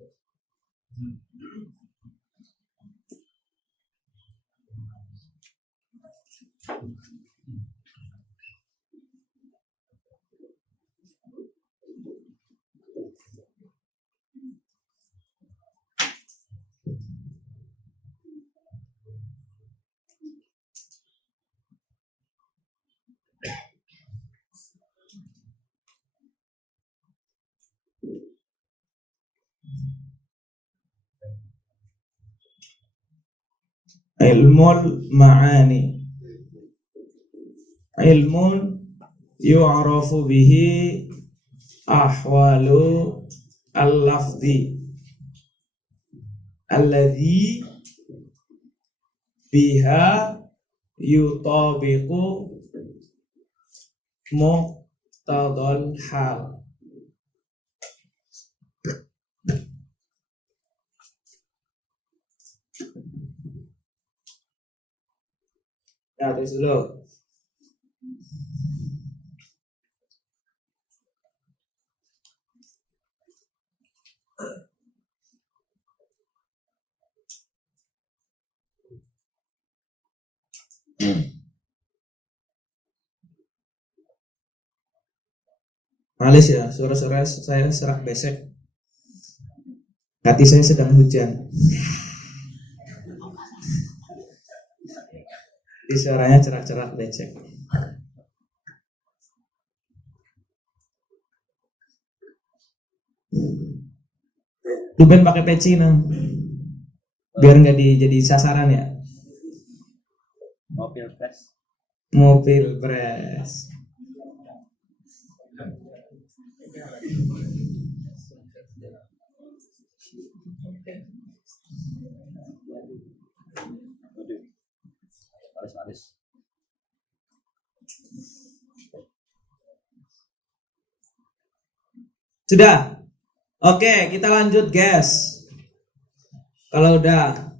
Ilmul ma'ani ilmun yu'rafu bihi ahwalu al-lafzi alladhi biha yutabiqu muqtadal hal. Ya, terus dulu. Malis ya, suara-suara saya serak besek. Hati saya sedang hujan. Di suaranya cerak-cerak becek. Duben pakai peci nang, biar nggak jadi sasaran ya. Mobil press. Mobil press. Maris. Sudah? Oke, kita lanjut guys. Kalau udah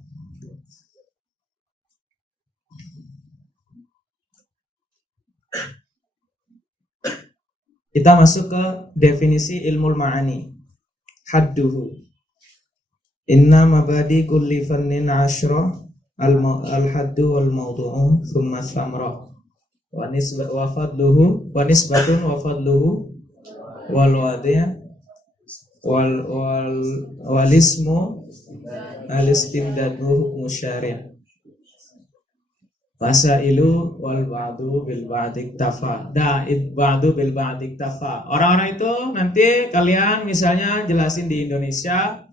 kita masuk ke definisi ilmu ma'ani. hadduhu. Inna mabadi kulli fannin ashra al-haddu wal mawdu'u thumma thamra wa fadluhu wa nisbatun wa fadluhu wal wadi' wal ismu al-istimdadu hukmu syari'. Masailu wal ba'du bil ba'di iktafa. Da'id ba'du bil ba'di iktafa. Orang-orang itu nanti kalian misalnya jelasin di Indonesia,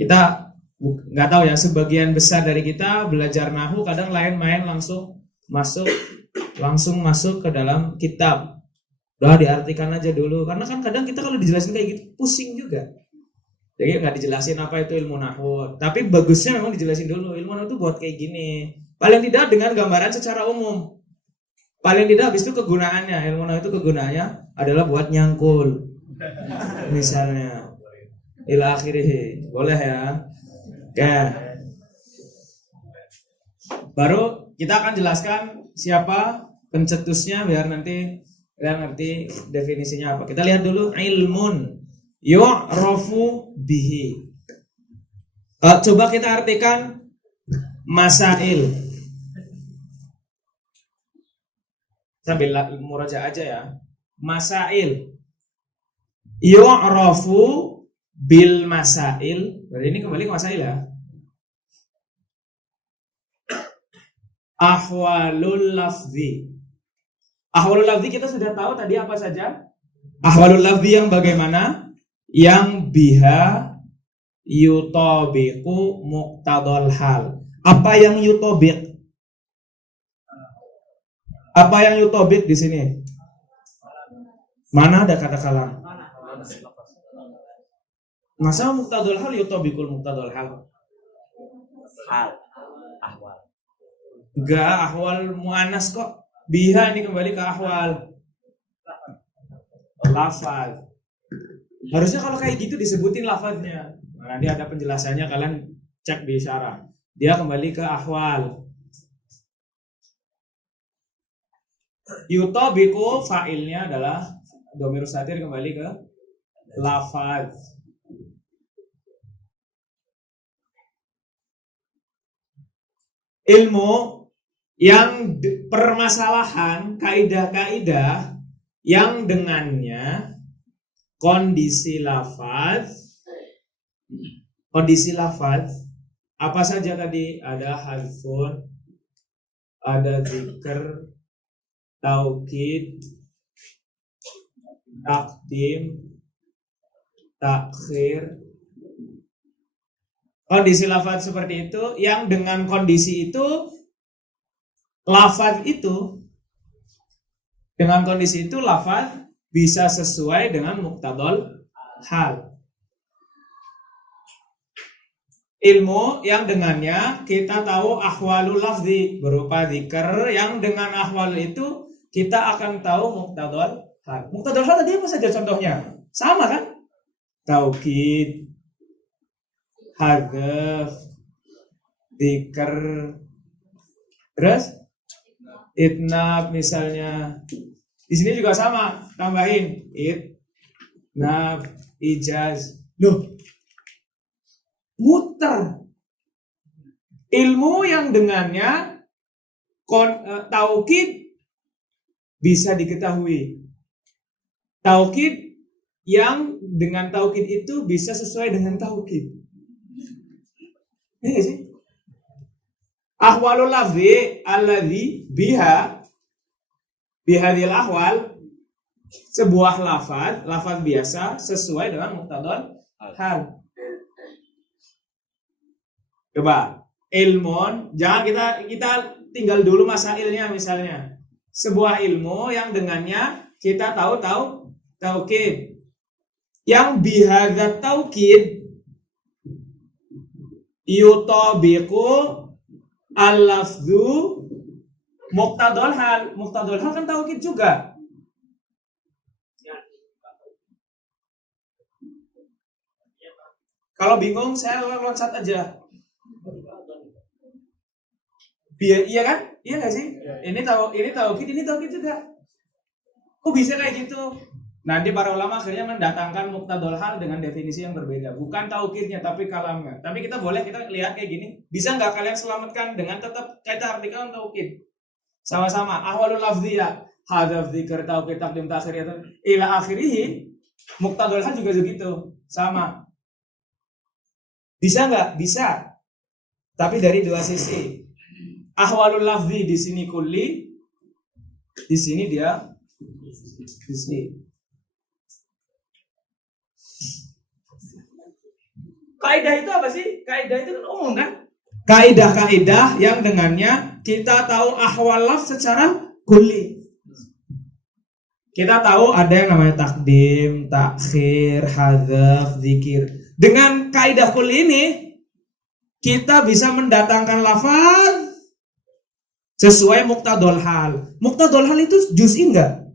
kita nggak tahu ya, sebagian besar dari kita belajar nahu kadang main langsung masuk ke dalam kitab. Udah diartikan aja dulu, karena kan kadang kita kalau dijelasin kayak gitu pusing juga. Jadi nggak dijelasin apa itu ilmu nahu. Tapi bagusnya memang dijelasin dulu, ilmu nahu itu buat kayak gini. Paling tidak dengan gambaran secara umum. Paling tidak habis itu kegunaannya, ilmu nahu itu kegunaannya adalah buat nyangkul. Misalnya ila akhirih, boleh ya. Oke. Baru kita akan jelaskan siapa pencetusnya biar nanti kalian ngerti definisinya apa. Kita lihat dulu ilmun yu'rafu bihi. Coba kita artikan masail. Sambil muraja aja ya. Masail yu'rafu bil masail. Berarti ini kembali ke masail ya. Ahwalul lafzi. Ahwalul lafzi kita sudah tahu tadi apa saja. Ahwalul lafzi yang bagaimana? Yang biha yutabiqu muqtadal hal. Apa yang yutabiq? Apa yang yutabiq di sini? Mana ada kata kalam? Masa muqtadal hal yutabiqul muqtadal hal? Ahwal. Enggak, ahwal muannas kok. Biha ini kembali ke ahwal lafaz. Harusnya kalau kayak gitu disebutin lafaznya. Nanti ada penjelasannya, kalian cek di syarah. Dia kembali ke ahwal. Yutabiqu fa'ilnya adalah dhamir satir kembali ke lafaz. Ilmu yang permasalahan kaidah-kaidah yang dengannya kondisi lafaz apa saja tadi? Ada hadfun, ada zikr, taukid, takdim, takhir. Kondisi lafaz seperti itu, yang dengan kondisi itu lafaz itu, dengan kondisi itu lafaz bisa sesuai dengan muqtadal hal. Ilmu yang dengannya kita tahu ahwalul lafzi berupa zikr, yang dengan ahwal itu kita akan tahu muqtadal hal. Muqtadal hal tadi apa saja contohnya? Sama kan? Taukid, hadzaf, zikr, terus itnab misalnya. Di sini juga sama, tambahin itnab, ijaz. Loh, muter. Ilmu yang dengannya taukid bisa diketahui. Taukid yang dengan taukid itu bisa sesuai dengan taukid. Ini sih? Ahwalul lafzi alladzi bihadil ahwal, sebuah lafaz biasa sesuai dengan muqtadal hal. Coba ilmun, jangan kita tinggal dulu masailnya misalnya. Sebuah ilmu yang dengannya kita tahu taukid. Yang bihadzat taukid yutabiqu al-lafzu muqtadal hal. Muqtadal hal kan taukid juga. Kalau bingung saya loncat aja. Iya kan? Iya nggak sih? Ini taukid juga. Kok bisa kayak gitu? Nanti para ulama akhirnya mendatangkan muqtadul hal dengan definisi yang berbeda. Bukan taukidnya tapi kalamnya. Tapi kita lihat kayak gini. Bisa nggak kalian selamatkan dengan tetap kita artikan taukid? Sama-sama. Ahwalul lafziyah. Hadaf, dzikr, taukid, takdim, takhir, ila akhirih. Muqtadul hal juga begitu. Sama. Bisa nggak? Bisa. Tapi dari dua sisi. Ahwalul lafzi di sini kulli. Di sini dia sisi. Kaidah itu apa sih? Kaidah itu kan umum kan? Kaidah-kaidah yang dengannya kita tahu ahwal lafz secara kulli. Kita tahu ada yang namanya takdim, takhir, hadzaf, zikir. Dengan kaidah kulli ini kita bisa mendatangkan lafaz sesuai muqtadul hal. Muqtadul hal itu juz'i enggak?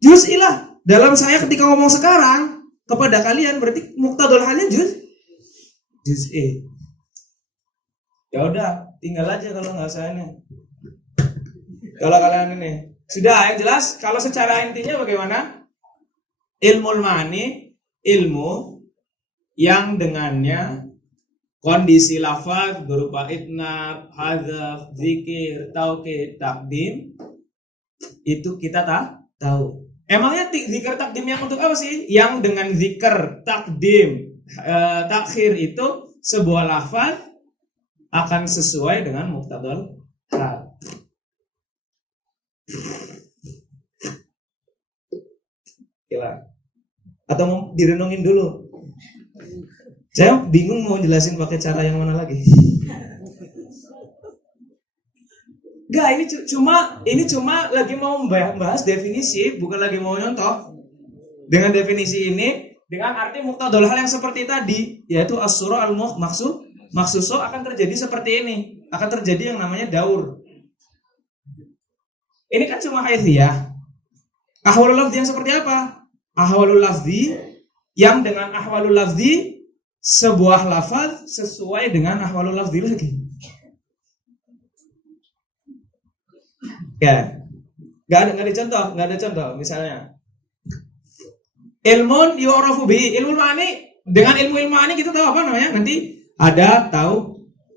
Juz'i lah. Dalam saya ketika ngomong sekarang kepada kalian berarti muqtadul halnya juz'i. Ya udah, tinggal aja kalau nggak usahanya. Kalau kalian ini sudah yang jelas, kalau secara intinya bagaimana? Ilmul ma'ani, ilmu yang dengannya kondisi lafaz berupa itnab, hadzaf, zikir, taukid, takdim itu kita tahu. Emangnya zikir takdim yang untuk apa sih? Yang dengan zikir, takdim, takhir itu sebuah lafaz akan sesuai dengan muqtadul hal. Gila. Atau mau direnungin dulu? Saya bingung mau jelasin pakai cara yang mana lagi. Enggak, ini cuma lagi mau membahas definisi, bukan lagi mau nyontoh. Dengan definisi ini, dengan arti muqtadul hal yang seperti tadi, yaitu as-surah al-maksuso akan terjadi seperti ini. Akan terjadi yang namanya daur. Ini kan cuma haithiyah. Ahwalul lafzi yang seperti apa? Ahwalul lafzi yang dengan ahwalul lafzi sebuah lafaz sesuai dengan ahwalul lafzi lagi. Ya. Enggak ada contoh. Misalnya ilmun yu'rafu bihi, ilmu ma'ani. Dengan ilmu ma'ani kita tahu apa namanya? Nanti ada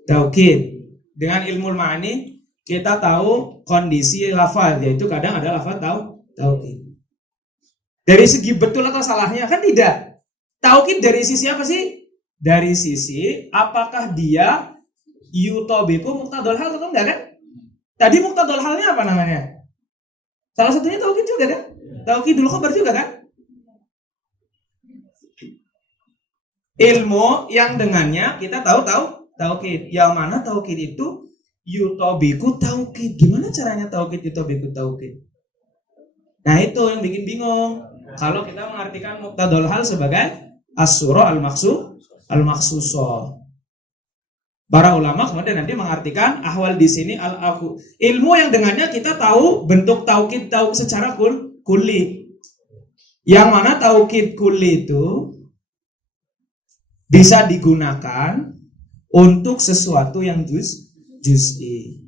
taukid. Dengan ilmu ma'ani kita tahu kondisi lafaz, yaitu kadang ada lafaz taukid. Dari segi betul atau salahnya kan tidak. Taukid dari sisi apa sih? Dari sisi apakah dia yutabiqu muqtadul hal atau enggak kan? Tadi muqtadul halnya apa namanya? Salah satunya taukid juga kan? Taukidul khabar juga kan? Ilmu yang dengannya kita tahu taukid. Yang mana taukid itu yutabiqu taukid. Gimana caranya taukid yutabiqu taukid? Nah itu yang bikin bingung. Kalau kita mengartikan muqtadul hal sebagai as-surah al-maksusoh. Para ulama kemudian nanti mengartikan ahwal di sini ilmu yang dengannya kita tahu bentuk taukid secara kulli. Yang mana taukid kulli itu bisa digunakan untuk sesuatu yang juz'i.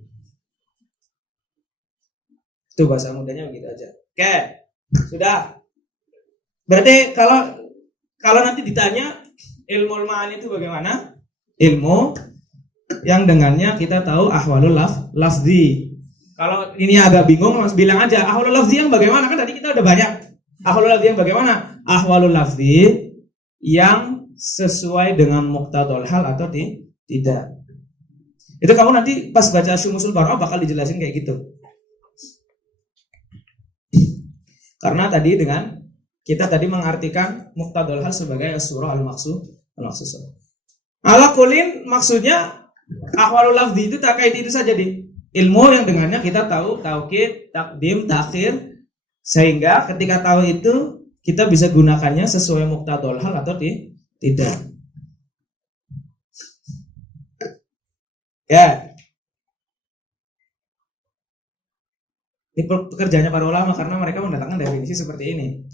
Itu bahasa mudanya begitu aja. Oke, sudah. Berarti kalau nanti ditanya ilmu ma'ani itu bagaimana? Ilmu yang dengannya kita tahu ahwalul lafzi. Kalau ini agak bingung, mas bilang aja ahwalul lafzi yang bagaimana? Kan tadi kita udah banyak. Ahwalul lafzi yang bagaimana? Ahwalul lafzi yang sesuai dengan muqtadul hal atau tidak. Itu kamu nanti pas baca Syumusul Bara'ah bakal dijelasin kayak gitu. Karena kita tadi mengartikan muqtadul hal sebagai as-surah al-maksusoh. Ala kulin maksudnya ahwalul lafzi itu terkait itu saja ilmu yang dengannya kita tahu taukid, takdim, takhir, sehingga ketika tahu itu kita bisa gunakannya sesuai muqtadul hal atau tidak. Ya. Ini pekerjaannya para ulama karena mereka mendatangkan definisi seperti ini.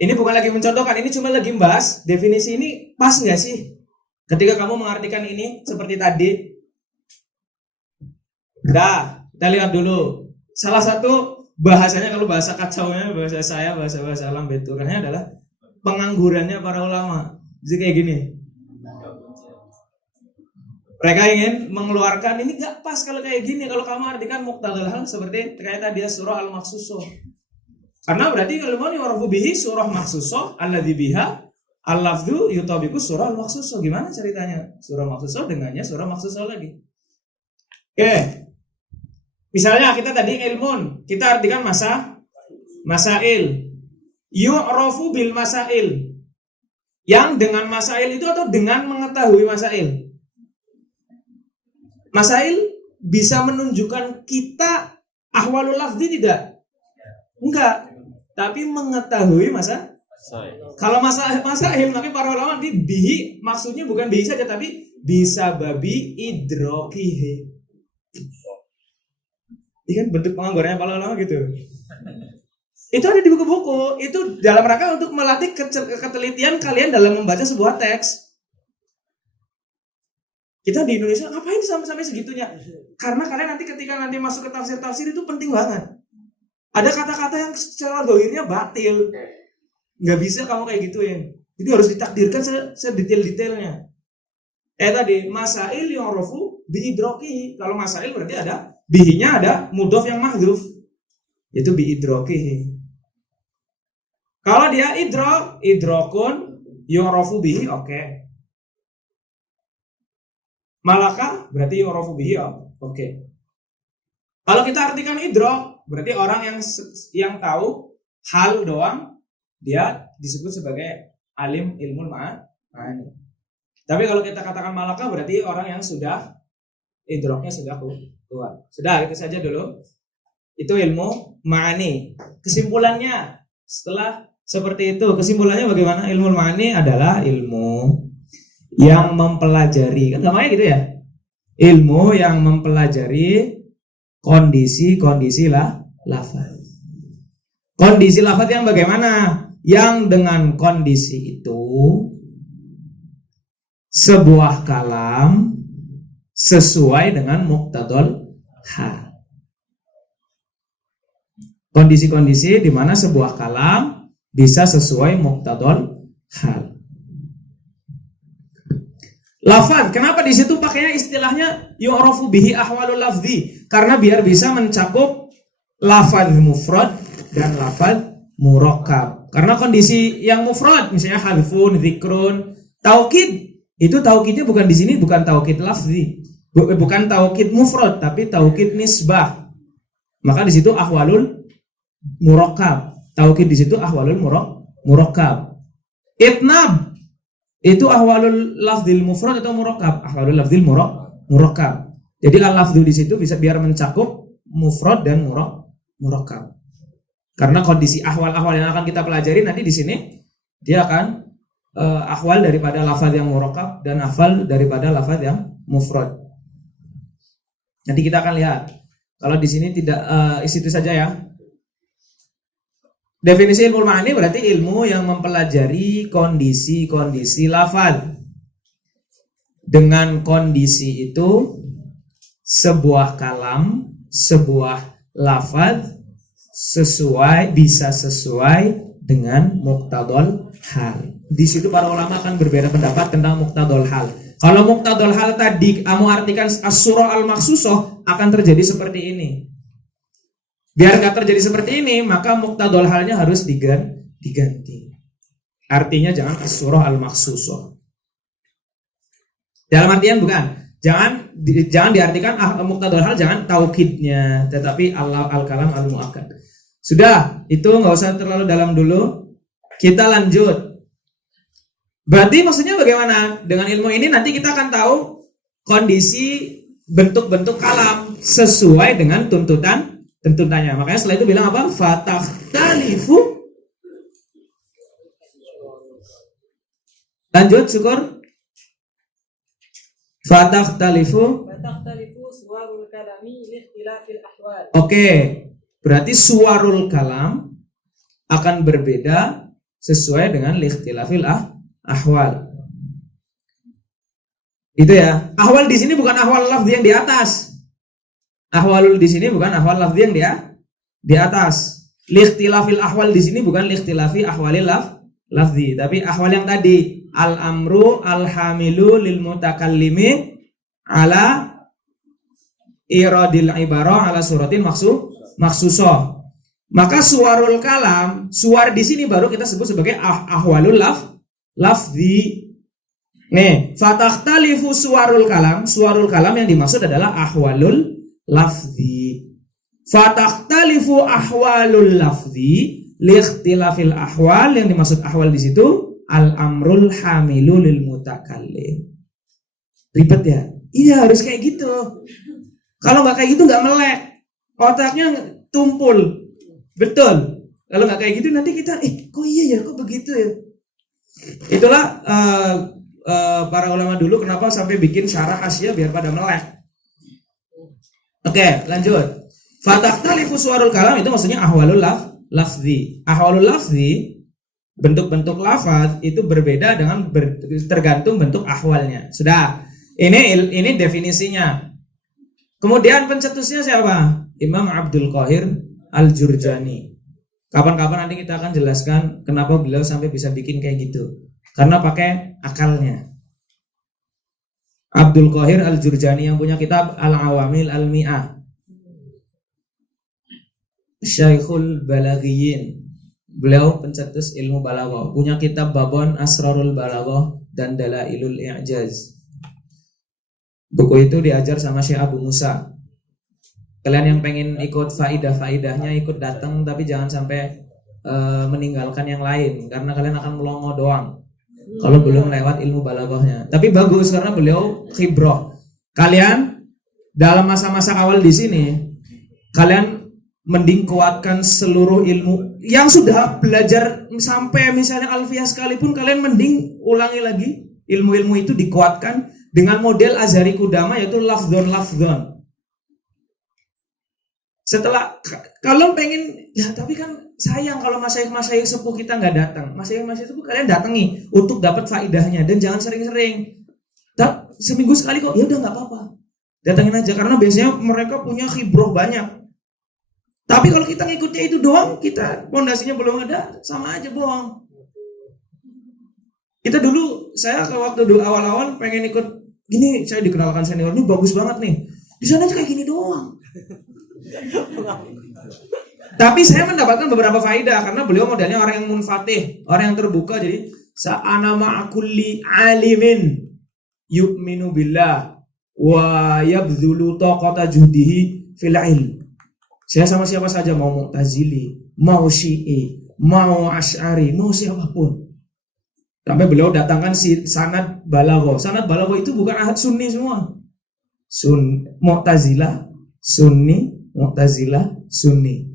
Ini bukan lagi mencontohkan, ini cuma lagi membahas definisi ini pas nggak sih? Ketika kamu mengartikan ini seperti tadi. Dah, kita lihat dulu. Salah satu bahasanya, kalau bahasa kacaunya, bahasa saya, bahasa alam beturahnya adalah penganggurannya para ulama. Jadi kayak gini. Mereka ingin mengeluarkan, ini gak pas kalau kayak gini. Kalau kamu artikan muqtadal hal seperti terkait tadi surah al-maksusoh. Karena berarti kalau mau yu'rafu bihi surah maksusoh alladzi biha al-lafdhu yutabiqu surah al-maksusoh. Gimana ceritanya? Surah maksusoh dengannya surah maksusoh lagi. Oke. Misalnya kita tadi ilmun, kita artikan masail. Yu'rafu bil masail. Yang dengan masail itu atau dengan mengetahui masail? Masail bisa menunjukkan kita ahwalul lafzi tidak? Enggak. Tapi mengetahui kalau masail maka para ulama di bihi maksudnya bukan bihi saja tapi bisa babi idrokihi. Ini kan bentuk penganggurannya para ulama gitu. Itu ada di buku-buku. Itu dalam rangka untuk melatih ketelitian kalian dalam membaca sebuah teks. Kita di Indonesia ngapain sampai segitunya? Karena kalian nanti ketika masuk ke tafsir itu penting banget. Ada kata-kata yang secara dohirnya batil. Nggak bisa kamu kayak gituin. Itu harus ditakdirkan sedetail-detailnya. Tadi masail yu'rafu biidrokihi. Kalau masail berarti ada bihinya ada mudhof yang mahdhuf. Itu biidrokihi. Kalau dia idrokun yu'rafu bihi, oke. Malaka berarti yu'rafu bihi, oke. Kalau kita artikan idrok, berarti orang yang tahu hal doang, dia disebut sebagai alim ilmu ma'ani. Tapi kalau kita katakan malaka, berarti orang yang sudah idroknya sudah keluar. Sudah, itu saja dulu. Itu ilmu ma'ani. Kesimpulannya setelah seperti itu, kesimpulannya bagaimana? Ilmu ma'ani adalah ilmu yang mempelajari, kan namanya gitu ya, ilmu yang mempelajari kondisi-kondisi lafaz. Kondisi lafaz yang bagaimana? Yang dengan kondisi itu sebuah kalam sesuai dengan muqtadal hal. Kondisi-kondisi di mana sebuah kalam bisa sesuai muqtadal hal. Lafaz, kenapa di situ pakainya istilahnya yu'rafu bihi ahwalul lafzi? Karena biar bisa mencakup lafaz mufrad dan lafaz murakkab. Karena kondisi yang mufrad, misalnya hadfun, dzikrun, taukid, itu taukidnya bukan di sini, bukan taukid lafzi, bukan taukid mufrad, tapi taukid nisbah. Maka di situ ahwalul murakkab. Taukid di situ ahwalul murakkab. Itnab itu ahwalul lafzil mufrad atau murakkab? Ahwalul lafzil murakkab. Jadi al-lafzu di situ bisa biar mencakup mufrad dan murakkab. Karena kondisi ahwal-ahwal yang akan kita pelajari nanti di sini dia akan ahwal daripada lafaz yang murakkab dan ahwal daripada lafaz yang mufrad. Nanti kita akan lihat. Kalau di sini tidak itu saja ya. Definisi ilmu ma'ani berarti ilmu yang mempelajari kondisi-kondisi lafaz. Dengan kondisi itu sebuah kalam, sebuah lafaz bisa sesuai dengan muqtadal hal. Di situ para ulama akan berbeda pendapat tentang muqtadal hal. Kalau muqtadal hal tadi kamu artikan as-surah al-maksusoh akan terjadi seperti ini. Biar nggak terjadi seperti ini, maka muqtadal halnya harus diganti. Artinya jangan as-surah al-maksusoh. Dalam artian bukan, jangan diartikan muqtadal hal, jangan taukidnya, tetapi al-kalam al-muakkad. Sudah, itu nggak usah terlalu dalam dulu. Kita lanjut. Berarti maksudnya bagaimana? Dengan ilmu ini nanti kita akan tahu kondisi bentuk-bentuk kalam sesuai dengan tuntutannya. Makanya setelah itu bilang apa? Fatakhtalifu. Lanjut, syukur. Fatakhtalifu suwarul kalami liikhtilafil ahwal. Oke, berarti suwarul kalam akan berbeda sesuai dengan liikhtilafil ahwal. Itu ya. Ahwal di sini bukan ahwal lafzi yang di atas. Ahwalul di sini bukan ahwal lafzi yang di atas. Likhtilafil ahwal di sini bukan likhtilafi ahwalil lafzi, tapi ahwal yang tadi al-amru al-hamilu lil mutakallimi ala iradil ibarah ala suratin maksusoh. Maka suwarul kalam, suar di sini baru kita sebut sebagai ahwalul lafzi. Nih, fatakhtalifu suwarul kalam yang dimaksud adalah ahwalul lafzi. Fatakhtalifu ahwalul lafzi liikhtilafil ahwal, yang dimaksud ahwal di situ al-amrul hamilu lil mutakallim. Ribet ya? Iya, harus kayak gitu. Kalau nggak kayak gitu nggak melek, otaknya tumpul. Betul. Kalau nggak kayak gitu nanti kita, kok iya ya, kok begitu ya? Itulah para ulama dulu kenapa sampai bikin syarah Asya biar pada melek. Oke, lanjut. Fatakhtalifu suwarul kalam itu maksudnya ahwalul lafzi. Ahwalul lafzi, bentuk-bentuk lafaz itu berbeda dengan tergantung bentuk ahwalnya. Sudah. Ini definisinya. Kemudian pencetusnya siapa? Imam Abdul Qahir Al-Jurjani. Kapan-kapan nanti kita akan jelaskan kenapa beliau sampai bisa bikin kayak gitu. Karena pakai akalnya. Abdul Qahir Al-Jurjani yang punya kitab Al-Awamil Al-Mi'ah. Syekhul Balaghiyin. Beliau pencetus ilmu balaghah. Punya kitab Babon Asrarul Balaghah dan Dalailul I'jaz. Buku itu diajar sama Syekh Abu Musa. Kalian yang pengen ikut faidah-faidahnya ikut datang, tapi jangan sampai meninggalkan yang lain karena kalian akan melongo doang kalau belum lewat ilmu balaghahnya. Tapi bagus karena beliau khibrah. Kalian dalam masa-masa awal di sini kalian mending kuatkan seluruh ilmu yang sudah belajar sampai misalnya alfiyah sekalipun, kalian mending ulangi lagi ilmu-ilmu itu, dikuatkan dengan model Azhari Kudama, yaitu lafdzon. Setelah kalau pengen ya, tapi kan sayang kalau masyayikh sepuh kita nggak datang. Masyayikh sepuh kalian datangi untuk dapat faidahnya, dan jangan sering-sering. Seminggu sekali kok, ya udah nggak apa-apa. Datangin aja karena biasanya mereka punya khibrah banyak. Tapi kalau kita ngikutnya itu doang, kita pondasinya belum ada, sama aja bohong. Kita dulu, saya waktu dulu awal-awal pengen ikut gini, saya dikenalkan senior ini bagus banget nih. Di sana aja kayak gini doang. Tapi saya mendapatkan beberapa faidah karena beliau modelnya orang yang munfatih, orang yang terbuka. Jadi sa'ana ma'akulli alimin yu'minu billah wa yabdhulu taqata juhdihi fil ilm. Saya sama siapa saja, mau Mu'tazili, mau Syi'i, mau Asy'ari, mau siapapun. Sampai beliau datangkan sanad balaghah. Sanad balaghah itu bukan ahad sunni semua. Mu'tazilah, Sunni, Mu'tazilah, Sunni.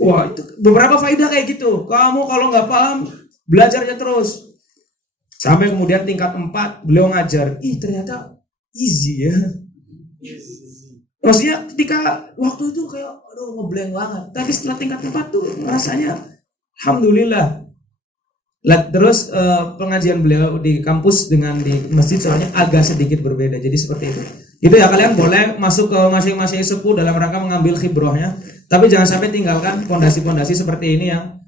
Wah, itu beberapa faidah kayak gitu. Kamu kalau nggak paham, belajarnya terus. Sampai kemudian tingkat 4 beliau ngajar. Ternyata easy ya. Maksudnya ketika waktu itu kayak aduh ngeblank banget. Tapi setelah tingkat 4 tuh rasanya alhamdulillah. Terus pengajian beliau di kampus dengan di masjid soalnya agak sedikit berbeda. Jadi seperti itu. Itu ya, kalian boleh masuk ke masing-masing sepuh dalam rangka mengambil khibrahnya. Tapi jangan sampai tinggalkan pondasi-pondasi seperti ini yang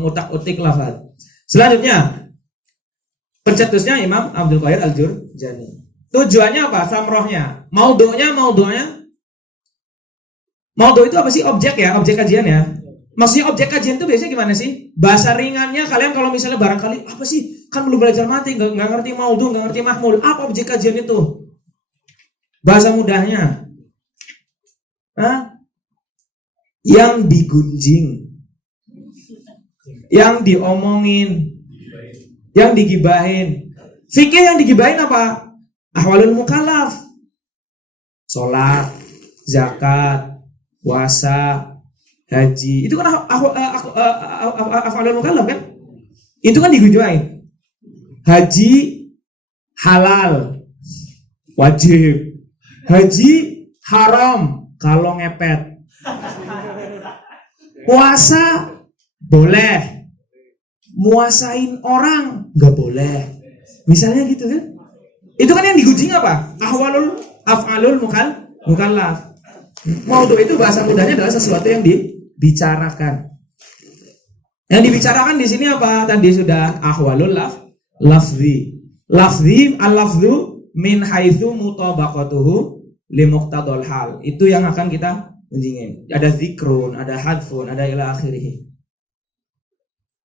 ngutak-utik lafaz. Selanjutnya pencetusnya Imam Abdul Qahir Al-Jurjani. Tujuannya apa? Samrohnya. Maudhu'nya. Maudhu' itu apa sih? Objek ya, objek kajian ya. Maksudnya objek kajian itu biasanya gimana sih? Bahasa ringannya kalian kalau misalnya barangkali apa sih? Kan belum belajar mati, nggak ngerti maudhu', nggak ngerti mahmul. Apa objek kajian itu? Bahasa mudahnya. Yang digunjing, yang diomongin, yang digibahin. Fikih yang digibahin apa? Ahwalul mukallaf, sholat, zakat, puasa, haji. Itu kan ahwalul mukallaf kan? Itu kan digibahin. Haji halal, wajib. Haji haram kalau ngepet. Puasa boleh, muasain orang nggak boleh. Misalnya gitu kan? Itu kan yang digunjing apa? Af'alul mukallaf. Maudhu itu bahasa mudahnya adalah sesuatu yang dibicarakan. Yang dibicarakan di sini apa? Tadi sudah ahwalul lafzi. Lafzi al-lafzu min haitsu mutabaqatuhu li muqtadal hal. Itu yang akan kita menjingin. Ada zikrun, ada hadfun, ada ila akhirih.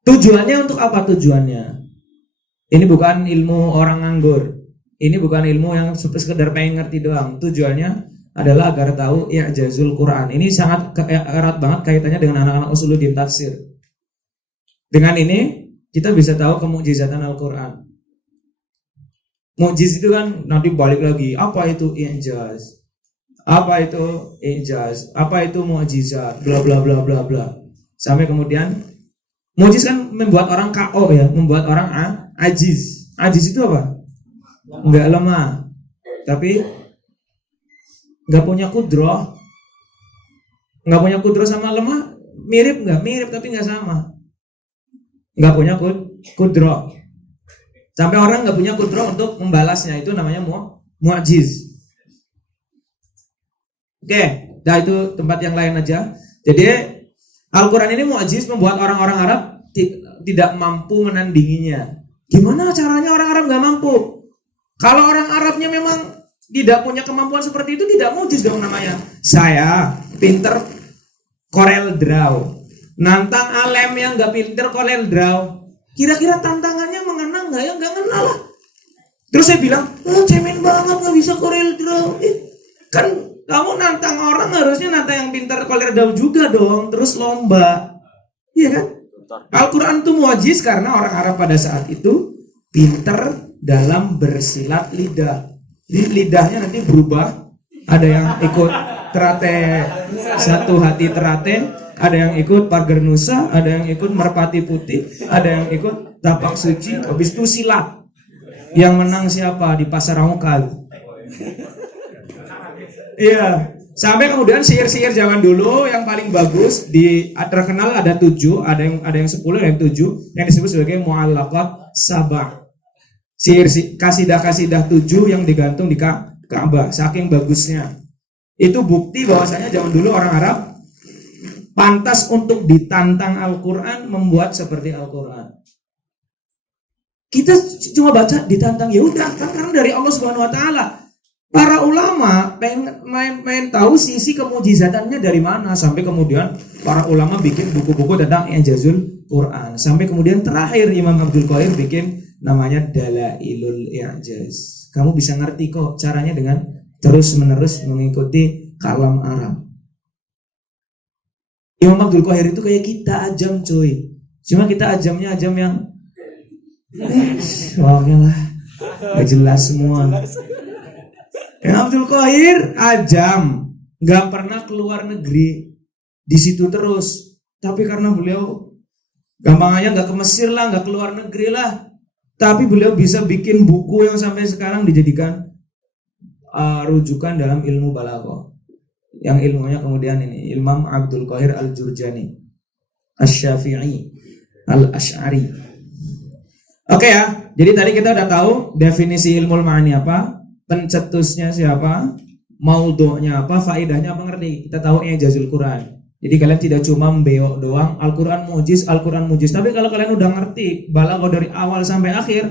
Tujuannya untuk apa tujuannya? Ini bukan ilmu orang nganggur. Ini bukan ilmu yang sekedar pengen ngerti doang. Tujuannya adalah agar tahu i'jazul Quran. Ini sangat erat banget kaitannya dengan anak-anak usuluddin tafsir. Dengan ini kita bisa tahu kemukjizatan Al-Quran. Mukjiz itu kan nanti balik lagi. Apa itu i'jaz? Apa itu i'jaz? Apa itu mukjizat? Bla bla bla bla bla. Sampai kemudian mukjiz kan membuat orang KO ya, membuat orang ajiz. Ajiz itu apa? Enggak lemah. Tapi enggak punya kudroh. Enggak punya kudroh sama lemah mirip enggak? Mirip tapi enggak sama. Enggak punya kudroh. Sampai orang enggak punya kudroh untuk membalasnya, itu namanya mu'jiz. Oke, dah itu tempat yang lain aja. Jadi Al-Quran ini mu'jiz membuat orang-orang Arab tidak mampu menandinginya. Gimana caranya orang Arab enggak mampu? Kalau orang Arabnya memang tidak punya kemampuan seperti itu, tidak mu'jiz dong namanya. Saya pinter Corel Draw, nantang Alem yang gak pinter Corel Draw. Kira-kira tantangannya mengena gak ya? Gak ngena lah. Terus saya bilang, cemen banget gak bisa Corel Draw. Kan kamu nantang orang harusnya nantang yang pinter Corel Draw juga dong. Terus lomba. Iya kan? Al-Quran itu mu'jiz karena orang Arab pada saat itu pinter dalam bersilat lidah. Lidahnya nanti berubah. Ada yang ikut terate satu hati terate, ada yang ikut pagar nusa, ada yang ikut merpati putih, ada yang ikut tapak suci. Habis itu silat. Yang menang siapa di pasar Ramukal? Iya. Sampai kemudian sihir-sihir zaman dulu yang paling bagus terkenal ada 7, ada yang 10, ada yang 7 yang disebut sebagai mu'allaqat sabah. Sihir kasidah-kasidah 7 yang digantung di Ka'bah, saking bagusnya. Itu bukti bahwasanya zaman dulu orang Arab pantas untuk ditantang Al-Quran, membuat seperti Al-Quran. Kita cuma baca ditantang, ya udah kan karena dari Allah Subhanahu Wa Taala. Para ulama pengen tahu sisi kemujizatannya dari mana, sampai kemudian para ulama bikin buku-buku tentang i'jazul Quran. Sampai kemudian terakhir Imam Abdul Qadir bikin namanya Dalailul I'jaz. Kamu bisa ngerti kok caranya dengan terus-menerus mengikuti kalam Arab. Imam Abdul Qadir itu kayak kita ajam cuy. Cuma kita ajamnya ajam yang oke lah, gak jelas semua. Imam Abdul Qadir ajam, gak pernah keluar negeri, di situ terus. Tapi karena beliau gampang aja gak ke Mesir lah, gak keluar negeri lah. Tapi beliau bisa bikin buku yang sampai sekarang dijadikan rujukan dalam ilmu balaghah. Yang ilmunya kemudian ini Imam Abdul Qahir Al-Jurjani Asy-Syafi'i Al-Asy'ari. Oke ya. Jadi tadi kita udah tahu definisi ilmu ma'ani apa, pencetusnya siapa, maudhu'nya apa, faedahnya apa, ngerti. Kita tahu i'jazul Quran. Jadi kalian tidak cuma membeok doang Al-Quran mujiz, tapi kalau kalian udah ngerti balaghah dari awal sampai akhir,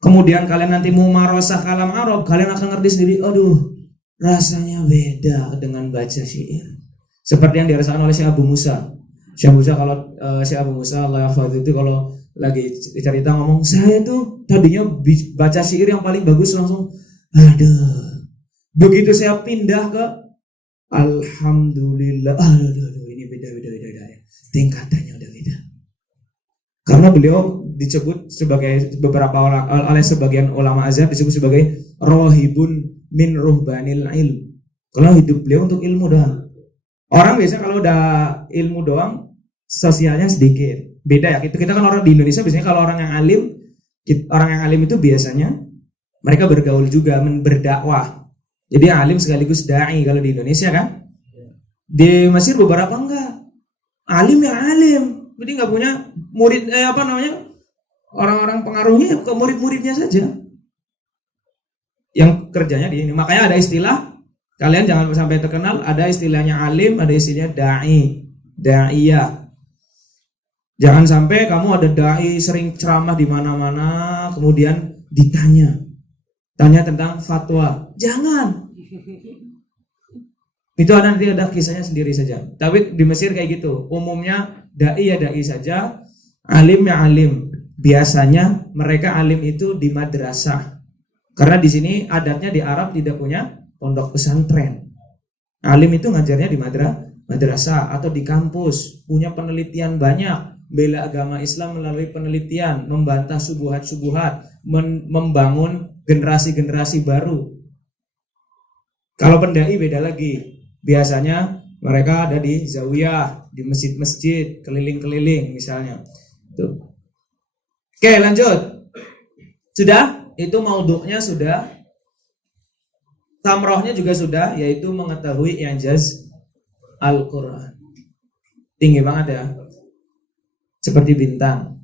kemudian kalian nanti mau marosah kalam Arab, kalian akan ngerti sendiri, aduh rasanya beda dengan baca syair. Seperti yang dirasakan oleh Syekh Abu Musa. Syekh Abu Musa Allah yahfadz itu kalau lagi cerita ngomong, saya tuh tadinya baca syair yang paling bagus langsung, aduh. Begitu saya pindah ke alhamdulillah, aduh ini beda ya. Tingkatannya udah beda. Karena beliau disebut sebagai oleh sebagian ulama azhar disebut sebagai rohibun min ruhbanil ilm. Kalau hidup beliau untuk ilmu doang. Orang biasa kalau udah ilmu doang sosialnya sedikit. Beda ya. Kita kan orang di Indonesia biasanya kalau orang yang alim itu biasanya mereka bergaul juga, berdakwah. Jadi alim sekaligus dai kalau di Indonesia kan. Di Mesir beberapa enggak. Alim ya alim. Jadi enggak punya murid orang-orang pengaruhnya ke murid-muridnya saja. Yang kerjanya di ini. Makanya ada istilah Kalian jangan sampai terkenal, ada istilahnya alim, ada istilahnya da'iyah. Jangan sampai kamu ada dai sering ceramah di mana-mana, kemudian tanya tentang fatwa. Jangan. Itu nanti ada kisahnya sendiri saja. Tapi di Mesir kayak gitu. Umumnya dai ya dai saja, alim ya alim. Biasanya mereka alim itu di madrasah. Karena di sini adatnya di Arab tidak punya pondok pesantren. Alim itu ngajarnya di madrasah atau di kampus, punya penelitian banyak, bela agama Islam melalui penelitian, membantah subuhat-subuhat, membangun generasi-generasi baru. Kalau pendai beda lagi. Biasanya mereka ada di zawiyah, di masjid-masjid, keliling-keliling misalnya. Tuh. Oke, lanjut. Sudah? Itu maudhu'nya sudah. Tamrohnya juga sudah, yaitu mengetahui i'jaz Al-Quran. Tinggi banget ya. Seperti bintang.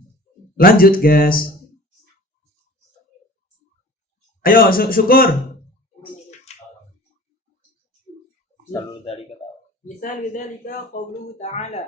Lanjut guys. Ayo syukur. Selalu dari kata. مثال ذلك قوله تعالى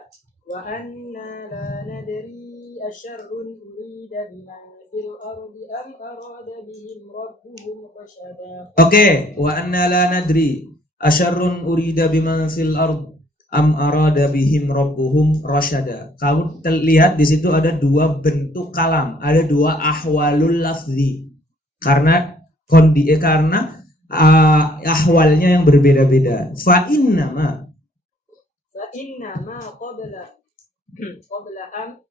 وأنا لا ندري أشر أريد بمن في الأرض أم أراد بهم ربهم رشدا. Oke, wa anna la nadri asyarrun urida biman fil ard am arada bihim rabbuhum rasyada. Kamu lihat di situ ada dua bentuk kalam, ada dua ahwalul lafzi. Karena ahwalnya yang berbeda-beda. Fa innama قبل أم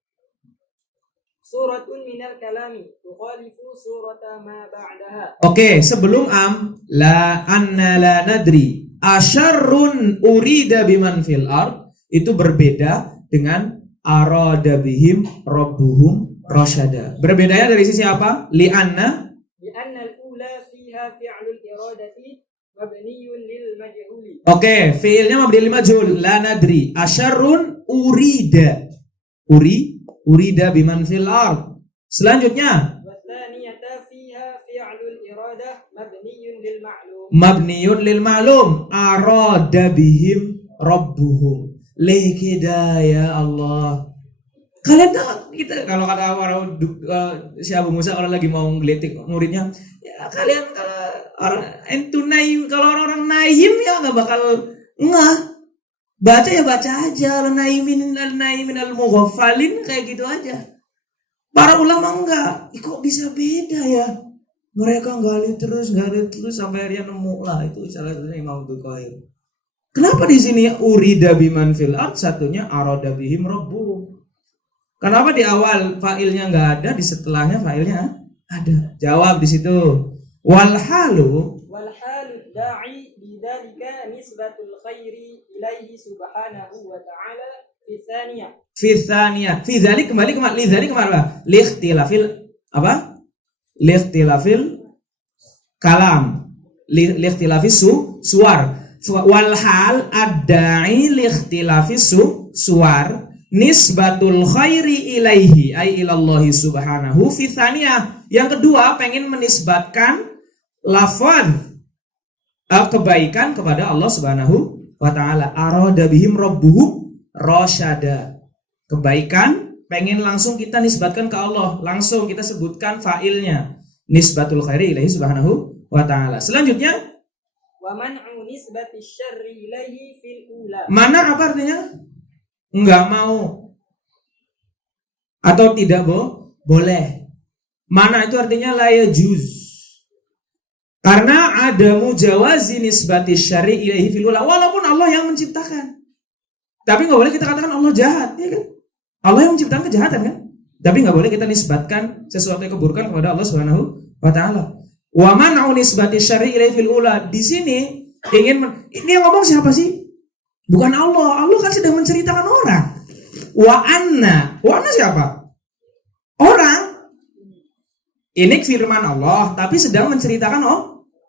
سورة من الكلام تخالف سورة ما بعدها. Oke, sebelum am la anna la nadri asyarrun urida biman fil ard itu berbeda dengan arada bihim rabbuhum rasyada. Berbedanya dari sisi apa? Li'anna al-ula fiha fi'lul iradati mabniyun lil majhul. Oke, fi'ilnya mabni lil majhul, la nadri. Asyarrun urida. Urida biman fil ard. Selanjutnya Wa thaniyata fiha fi'lul iradah mabniyun lil ma'lum. mabniyun lil ma'lum. Arada bihim rabbuhum. Lekida ya Allah. Kalian tahu kita kalau kata orang si Abu Musa kalau lagi mau ngelitik muridnya, ya kalian kalau orang entu naim, kalau orang naim ya nggak bakal ngeh. Baca ya baca aja, al naimin al mughafalin kayak gitu aja. Para ulama enggak, kok bisa beda ya? Mereka gali terus sampai akhirnya nemu lah, itu salah satunya Imam Bukhari. Kenapa di sini urida biman fil ard, satunya arada bihim rabbuhum? Kenapa di awal fa'ilnya enggak ada, di setelahnya fa'ilnya ada? Jawab di situ. Wal halu da'i bidzalika nisbatul khairi ilaihi subhanahu wa ta'ala fi tsaniyah. Fi tsaniyah. Fi dzalik kembali ke lidzalik kemana? Likhtilafil apa? Likhtilafil kalam. Likhtilafis suwar. Wal hal ad-da'i likhtilafis suwar. Nisbatul khairi ilaihi ay ilallahi subhanahu fi tsaniyah. Yang kedua pengen menisbatkan lafaz kebaikan kepada Allah Subhanahu wa taala. Arada bihim rabbuhum rasyada. Kebaikan pengen langsung kita nisbatkan ke Allah, langsung kita sebutkan fa'ilnya. Nisbatul khairi ilaihi subhanahu wa taala. Selanjutnya Wa man'u nisbati syarri ilaihi fil ula. mana apa artinya? Enggak mau atau tidak boleh. Mana itu artinya la yajuz. Karena ada mujawazi nisbati syar'i ilaihi fil ula, walaupun Allah yang menciptakan. Tapi enggak boleh kita katakan Allah jahat, ya kan? Allah yang menciptakan kejahatan kan? Tapi enggak boleh kita nisbatkan sesuatu yang keburukan kepada Allah Subhanahu wa taala. Wa man'u nisbati syar'i ilaihi fil ula. Di sini ini yang ngomong siapa sih? Bukan Allah. Allah kan sedang menceritakan orang. Wa anna siapa? Orang. Ini firman Allah, tapi sedang menceritakan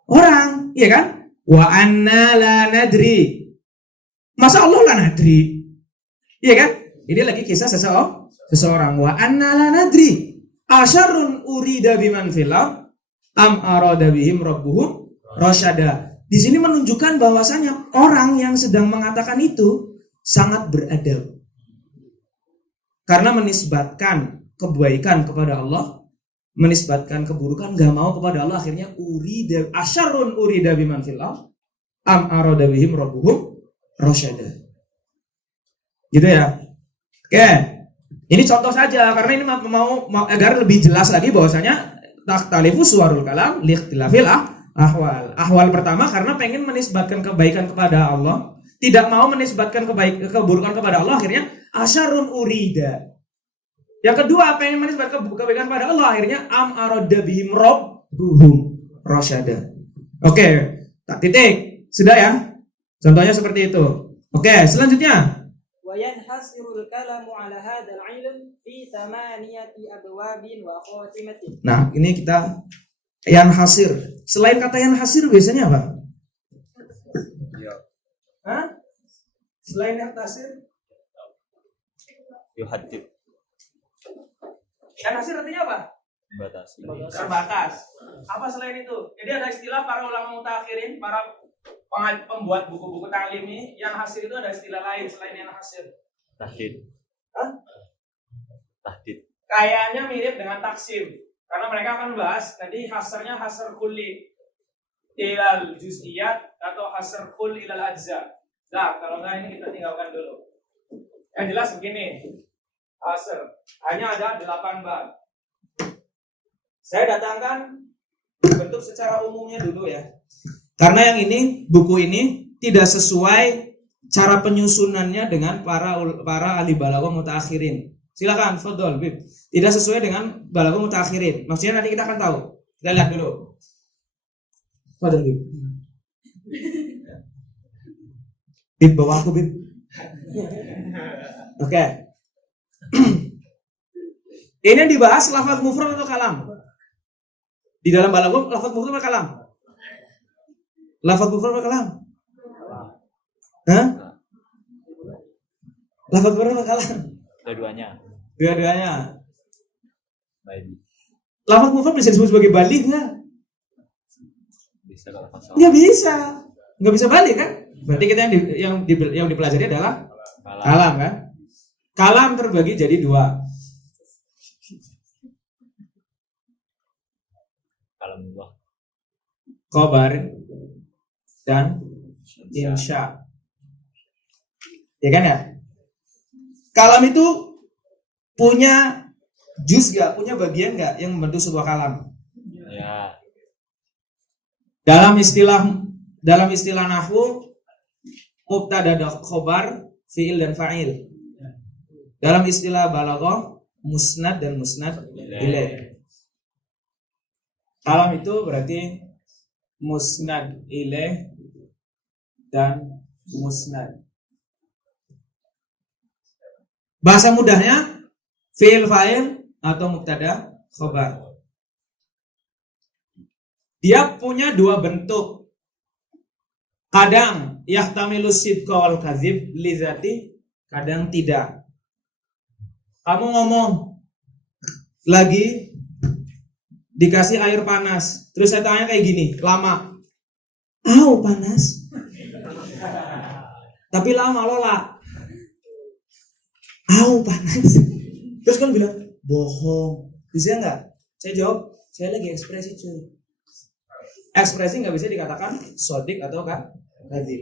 orang, iya kan? Wa anna la nadri. Masa Allah la nadri? Iya kan? Ini lagi kisah seseorang. Wa anna la nadri. Asyarrun urida biman fil ard am arada bihim rabbuhum rasyada. Di sini menunjukkan bahwasanya orang yang sedang mengatakan itu sangat beradab. Karena menisbatkan kebaikan kepada Allah, menisbatkan keburukan gak mau kepada Allah, akhirnya urida asyarrun urida biman fil ardh am arada bihim rabbuhum rasyada. Gitu ya. Oke. Ini contoh saja karena ini mau agar lebih jelas lagi bahwasanya takhtalifu suwarul kalam liikhtilafil ahwal. Ahwal pertama karena pengen menisbatkan kebaikan kepada Allah, tidak mau menisbatkan keburukan kepada Allah, akhirnya asyarrun urida. Yang kedua pengen menisbatkan kebaikan kepada Allah, akhirnya am arada bihim rabbuhum rasyada. Oke, tak titik. Sudah ya? Contohnya seperti itu. Oke, selanjutnya. وينحصر الكلام على هذا العلم في 8 أبواب وخاتمة. Nah, ini kita yanhasir. Selain kata yanhasir biasanya apa? Iya. Hah? Selain yanhasir? Yuhadid. Yanhasir artinya apa? Batasi. Terbatas. Apa selain itu? Jadi ada istilah para ulama mutakhirin, para pembuat buku-buku ta'lim ini, yang hasil itu ada istilah lain selain yang hasil. Tahdid. Hah? Tahdid. Kayaknya mirip dengan taksim. Karena mereka akan bahas tadi hasarnya hasar kulli ilal juz'iyat atau hasar kul ilal ajza. Nah, kalau enggak ini kita tinggalkan dulu. Yang jelas begini. Hasar hanya ada 8 bab. Saya datangkan bentuk secara umumnya dulu ya. Karena yang ini, buku ini tidak sesuai cara penyusunannya dengan para ahli balaghah mutaakhirin. Silakan, fadhol, Bib. Tidak sesuai dengan balaghah mutaakhirin. Maksudnya nanti kita akan tahu. Kita lihat dulu. Fadhol, Bib. Bib, bawa aku, Bib. Oke. Ini yang dibahas lafaz mufrad atau kalam? Di dalam balaghah lafaz mufrad atau kalam? Lafaz mufrad atau kalam? Hah? Lafaz mufrad atau kalam? Dua-duanya. Dua-duanya. Baik. Lafaz mufrad bisa disebut sebagai baligh nggak? Bisa kalau pasal. Nggak bisa. Nggak bisa baligh kan? Berarti kita yang dipelajari adalah kalam kan? Kalam terbagi jadi 2. Kalamullah. Khobar dan insya. Ya kan ya? Kalam itu punya juz gak? Punya bagian gak yang membentuk sebuah kalam? Ya. Dalam istilah nahwu, mubtada dan khobar, fi'il dan fa'il. Dalam istilah balaghah, musnad dan musnad ilaih. Kalam itu berarti musnad ilaih dan musnad. Bahasa mudahnya fi'il fa'il atau mubtada khobar. Dia punya 2 bentuk. Kadang yahtamilus sidqa wal kadzib li dzati, kadang tidak. Kamu ngomong lagi dikasih air panas, terus saya tanya kayak gini, lama. Au panas. Tapi lama lola. Au panas. Terus kan bilang bohong. Bisa nggak? Saya jawab, saya lagi ekspresi cuy. Ekspresi nggak bisa dikatakan sodik atau kadzib.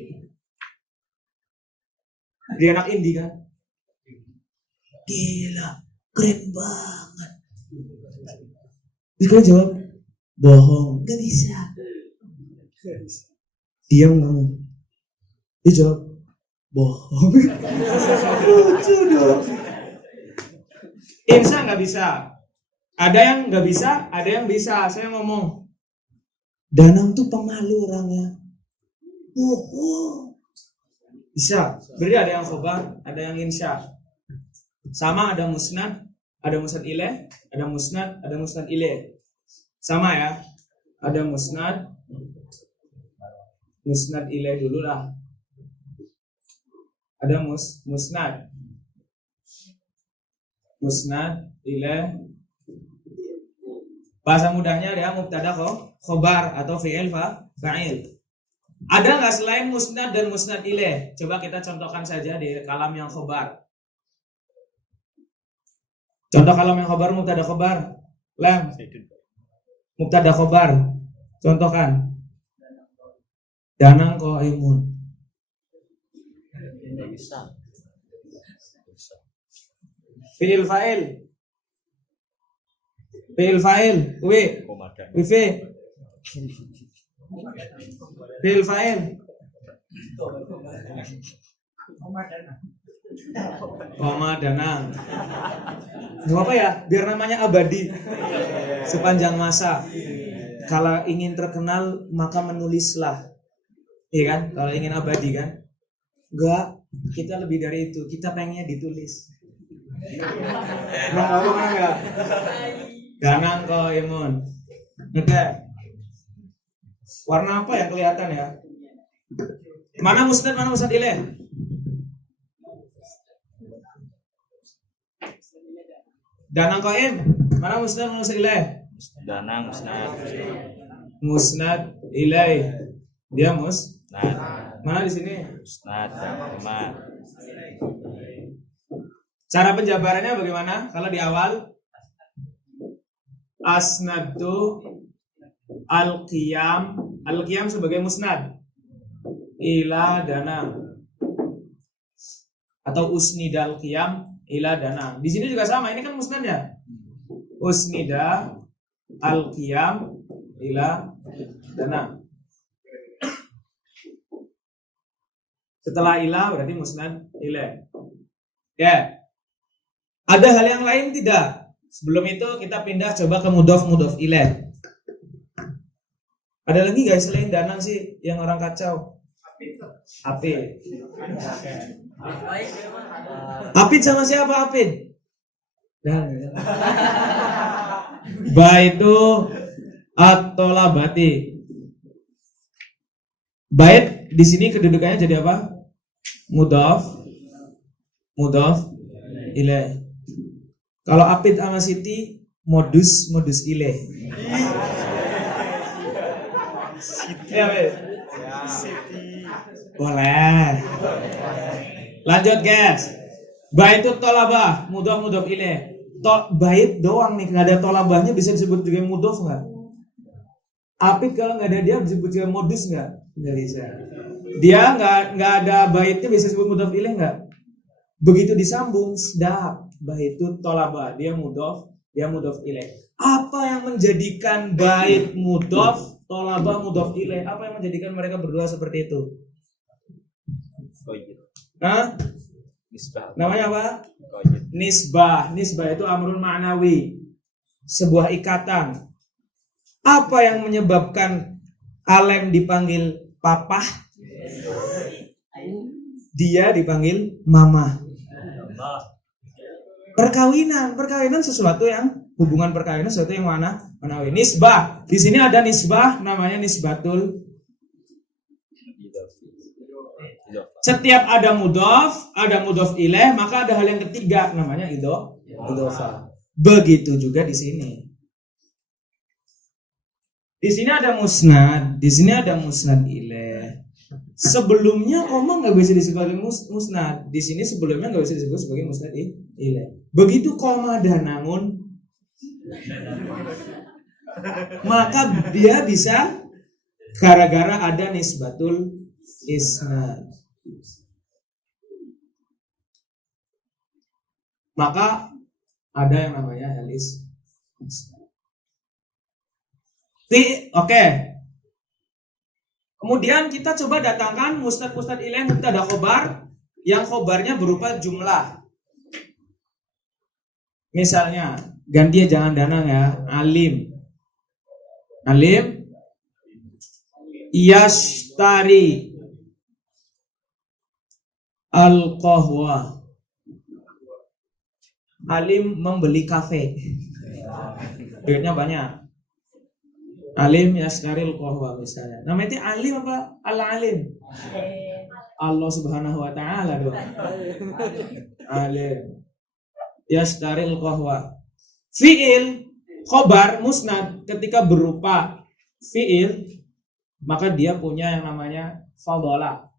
Dia anak indie kan? Gila, keren banget. Terus gue jawab, bohong, nggak bisa. Diam kamu. Dia jawab, bohong. Lucu dong. Insya nggak bisa. Ada yang nggak bisa, ada yang bisa. Saya ngomong, Danang tuh pemalu orangnya. Bisa. Berarti ada yang khobar, ada yang insya. Sama ada musnad ilaih, ada musnad ilaih. Sama ya. Ada musnad ilaih dulu lah. Ada musnad ilaih. Bahasa mudahnya dia mubtada khobar atau fi'il fa'il. Ada nggak selain musnad dan musnad ilaih? Coba kita contohkan saja di kalam yang khobar. Contoh kalam yang khobar, mubtada khobar. Lam. Mubtada khobar. Contohkan. Danang qaimun. Bisa. Fi'il fa'il. Fi'il fa'il. Komandan. Wifi. Fi'il fa'il. Koma danang. Gak apa ya, biar namanya abadi sepanjang masa. Kalau ingin terkenal maka menulislah. Iya kan? Kalau ingin abadi kan? Enggak, kita lebih dari itu. Kita pengennya ditulis. Mau ngomong enggak? Danang qaimun. Oke. Warna apa yang kelihatan ya? Mana musnad ilaih? Danang qaim. Mana musnad ilaih? Danang musnad. Musnad ilaih. Dia Musnad. mana di sini? Musnad. Koma. Cara penjabarannya bagaimana? Kalau di awal asnadtu al-qiyam sebagai musnad ila danang atau usnidal qiyam ila danang. Di sini juga sama, ini kan musnadnya. Usnida al-qiyam ila danang. Setelah ila berarti musnad ilaih. Ya. Ada hal yang lain tidak? Sebelum itu kita pindah coba ke mudhof ilaih. Ada lagi guys selain danang sih yang orang kacau? Apid. Apid sama siapa Apid? Ba itu at-tolabati. Bait di sini kedudukannya jadi apa? Mudhof ilaih. Kalau Apid sama Siti modus ilaih. Ya, boleh. Lanjut guys. Bait itu tolabah, mudhof ilaih. Bait doang nih, nggak ada tolabahnya bisa disebut juga mudhof nggak? Apid kalau nggak ada dia disebut juga modus nggak? Nggak bisa. Dia nggak ada baitnya bisa disebut mudhof ilaih nggak? Begitu disambung, sedap. Bait itu tolabah, dia mudhof ilaih. Apa yang menjadikan bait mudhof, tolabah mudhof ilaih? Apa yang menjadikan mereka berdua seperti itu? Hah? Nisbah. Namanya apa? Nisbah itu amrun ma'nawi, sebuah ikatan. Apa yang menyebabkan Alem dipanggil papah, dia dipanggil mama? Perkawinan sesuatu yang hubungan perkawinan sesuatu yang mana? Manawi. Nisbah. Di sini ada nisbah namanya nisbatul. Setiap ada mudhof ilaih, maka ada hal yang ketiga namanya idhofah. Begitu juga di sini. Di sini ada musnad ilaih. Sebelumnya koma nggak bisa disebut sebagai musnad. Di sini sebelumnya nggak bisa disebut sebagai musnad ilaih. Begitu koma dan namun, maka dia bisa gara-gara ada nisbatul isnad. Maka ada yang namanya halis. Oke. Kemudian kita coba datangkan musnad ilaih mubtada khobar yang khobarnya berupa jumlah. Misalnya, ganti jangan danang ya, alim yashtari al-qahwa. Alim membeli kafe. Duitnya banyak. Alim yastaril qahwa misalnya. Namanya itu alim apa? Al-alim. Allah Subhanahu wa taala doang. Alim yastaril qahwa. Fi'il khobar musnad ketika berupa fi'il maka dia punya yang namanya fadhala.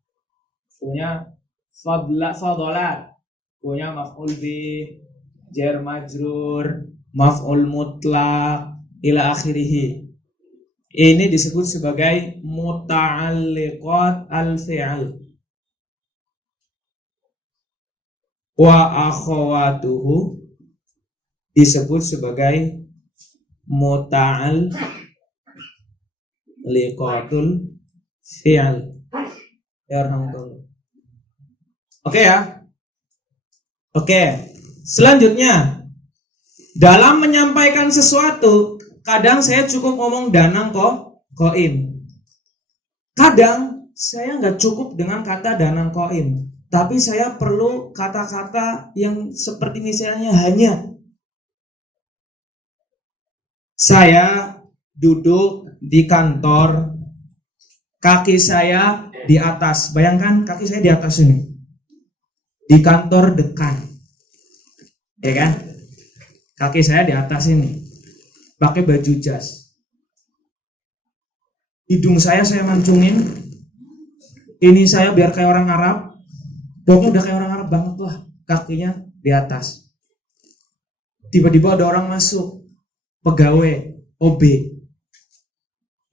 Punya fadhala. Punya maf'ul bih, jar majrur, maf'ul mutlaq ila akhirih. Ini disebut sebagai muta'alliqat al-fi'al. Wa akhawatuhu disebut sebagai muta'alliqatul fi'al. Oke ya. Oke. Selanjutnya, dalam menyampaikan sesuatu, kadang saya cukup ngomong danang koim. Kadang saya nggak cukup dengan kata danang koim, tapi saya perlu kata-kata yang seperti misalnya hanya. Saya duduk di kantor, kaki saya di atas. Bayangkan kaki saya di atas ini. Di kantor dekan. Ya kan? Kaki saya di atas ini. Pakai baju jas. Hidung saya mancungin. Ini saya biar kayak orang Arab. Pokoknya udah kayak orang Arab banget lah. Kakinya di atas. Tiba-tiba ada orang masuk. Pegawai OB.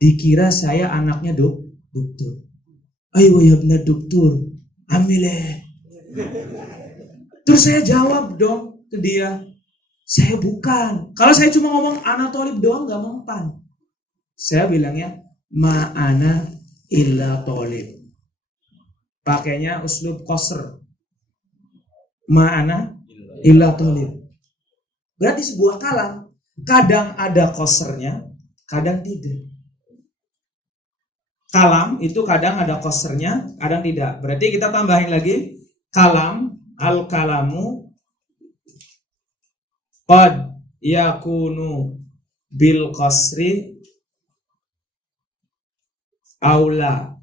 Dikira saya anaknya dokter. Ayo ya benar dokter. Amile. Terus saya jawab dong ke dia. Saya bukan. Kalau saya cuma ngomong ana tolib doang gak mempan. Saya bilangnya ma'ana illa tolib. Pakainya uslub qasr. Ma'ana illa tolib. Berarti sebuah kalam kadang ada qasrnya, kadang tidak. Kalam itu kadang ada qasrnya, kadang tidak. Berarti kita tambahin lagi kalam, al-kalamu qad yakunu bil qasri aula.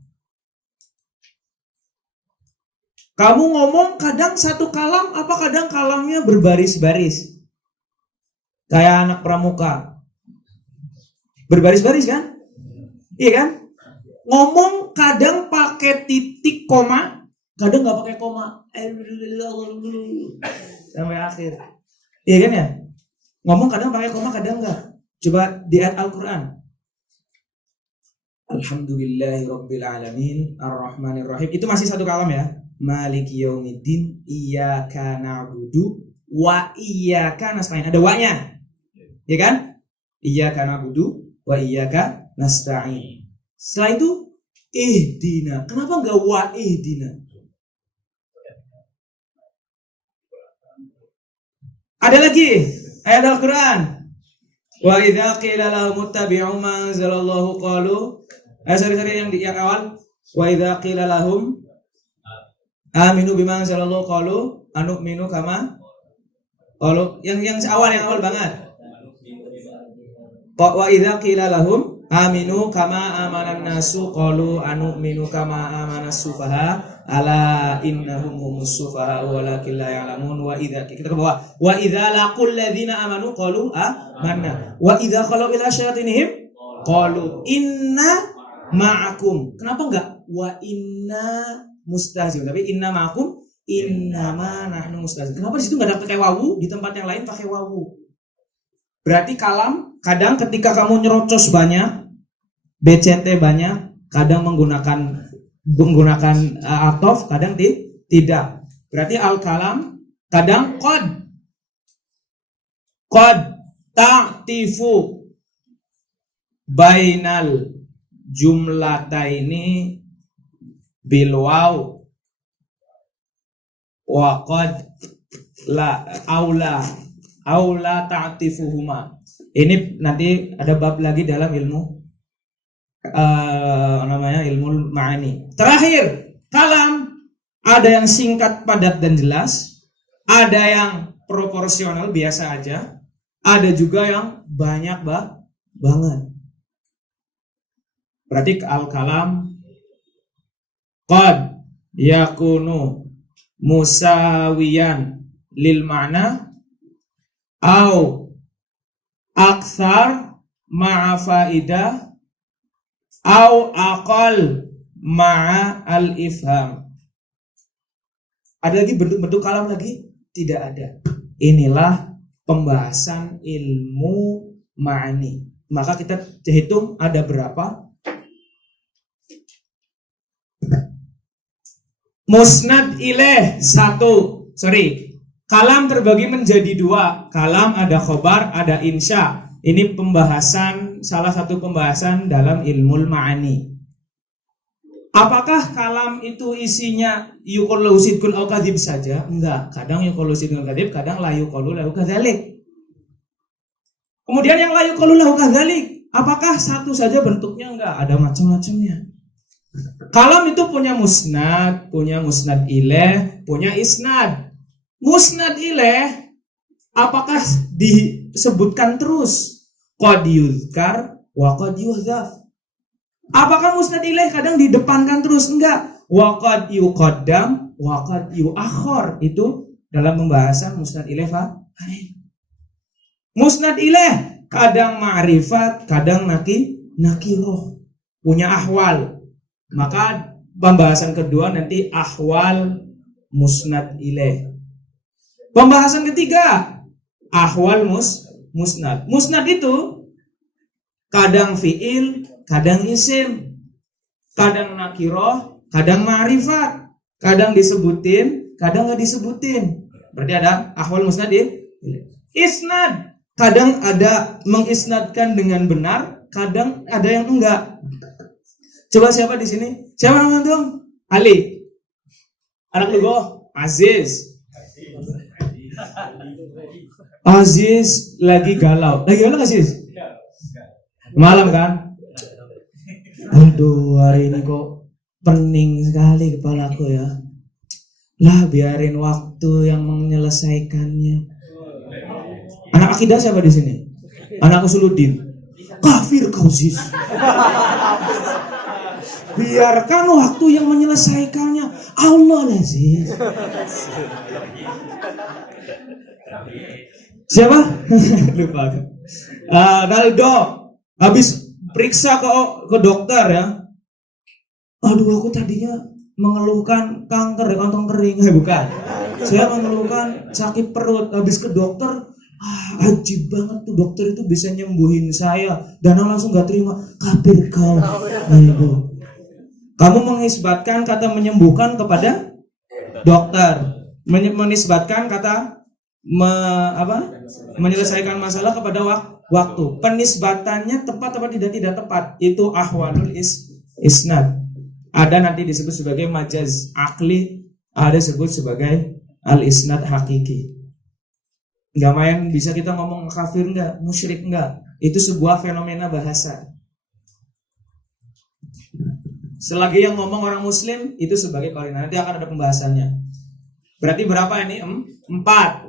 Kamu ngomong kadang satu kalam, apa kadang kalamnya berbaris-baris. Kayak anak pramuka. Berbaris-baris kan? Iya kan? Ngomong kadang pakai titik koma, kadang nggak pakai koma. Sampai akhir. Iya kan ya? Ngomong kadang pakai koma, kadang enggak. Coba di ayat Al-Quran. Alhamdulillahirabbil alamin arrahmanir rahim. Itu masih satu kalam ya. Maliki yaumiddin iyyaka na'budu wa iyyaka nasta'in. Ada wa-nya. Ya kan? Iyyaka na'budu wa iyyaka nasta'in. Setelah itu ihdina. Kenapa enggak wa ihdina? Ada lagi ayat Al-Quran. Wa idza qila lahum ittabi'u ma anzalallahu qalu. Sorry yang awal. Wa idza qila lahum aminu bima anzalallahu qalu anu'minu kama qalu. Yang awal banget. Wa idza qila lahum aminu kama amanan nasu qalu anu'minu kama amanas sufaha ala innahum humus sufaha walakin la ya'lamun. Wa idza kita ke bawah. Wa idza laqul ladzina amanu qalu amanna. Wa idza khalu ila syayatinihim qalu inna ma'akum. Kenapa enggak wa inna mustahzi'un, tapi inna ma'akum innama nahnu mustahzi'un. Kenapa di situ enggak ada pakai wawu, di tempat yang lain pakai wawu? Berarti kalam kadang ketika kamu nyerocos banyak, BCT banyak, kadang menggunakan atof, kadang tidak. Berarti al-kalam kadang qad ta'tifu bainal jumlataini bil waw wa qad la aula ta'tifuhuma. Ini nanti ada bab lagi dalam ilmu ilmu ma'ani. Terakhir, kalam ada yang singkat, padat dan jelas, ada yang proporsional biasa aja, ada juga yang banyak banget. Berarti al-kalam qad yakunu musawiyan lil ma'na au akthar ma'a faidah au aqal ma'a al-ifham. Ada lagi bentuk-bentuk kalam lagi? Tidak ada. Inilah pembahasan ilmu ma'ani. Maka kita hitung ada berapa? Musnad ilaih 1. Kalam terbagi menjadi 2. Kalam ada khobar, ada insya. Ini pembahasan, salah satu pembahasan dalam ilmu ma'ani. Apakah kalam itu isinya yuqallu sidqun au kadzib saja? Enggak, kadang yuqallu sidqun kadzib, kadang la yuqallu lahu kadzalik. Kemudian yang la yuqallu lahu kadzalik, apakah satu saja bentuknya? Enggak, ada macam-macamnya. Kalam itu punya musnad ilaih, punya isnad. Musnad ilaih apakah disebutkan terus? Qad yuzkar wa qad yuhdzaf. Apakah musnad ilaih kadang didepankan terus? Enggak. Wa qad yuqaddam wa qad yuakhir. Itu dalam pembahasan musnad ilaih. Musnad ilaih kadang ma'rifat, kadang nakiroh, punya ahwal. Maka pembahasan kedua nanti ahwal musnad ilaih. Pembahasan ketiga ahwal musnad. Musnad itu kadang fiil, kadang isim, kadang nakiroh, kadang ma'rifat, kadang disebutin, kadang nggak disebutin. Berarti ada ahwal musnad ilaih. Isnad kadang ada mengisnadkan dengan benar, kadang ada yang enggak. Coba siapa di sini? Siapa namanya tuh? Ali. Anak Lugo, Aziz. Aziz lagi galau. Lagi galau Aziz? Malam kan? Aduh, hari ini kok pening sekali kepalaku ya. Lah, biarin waktu yang menyelesaikannya. Anak akidah siapa di sini? Anak Usuluddin. Kafir kau Aziz. Biarkan waktu yang menyelesaikannya. Allah Aziz. Siapa? Lupa. Naldo habis periksa ke dokter ya. Aduh, aku tadinya mengeluhkan kanker di kantong kering. Bukan. Saya mengeluhkan sakit perut. Habis ke dokter, ajib banget tuh dokter itu bisa nyembuhin saya. Dana langsung gak terima. Kafir kau. Ibu. Kamu mengisbatkan kata menyembuhkan kepada dokter, menisbatkan kata menyelesaikan masalah kepada waktu. Penisbatannya tepat atau tidak tepat, itu ahwalul isnad. Ada nanti disebut sebagai majaz akli, ada disebut sebagai al-isnad hakiki. Nggak main bisa kita ngomong kafir nggak, musyrik nggak. Itu sebuah fenomena bahasa. Selagi yang ngomong orang muslim itu sebagai qarina. Nanti akan ada pembahasannya. Berarti berapa ini? 4.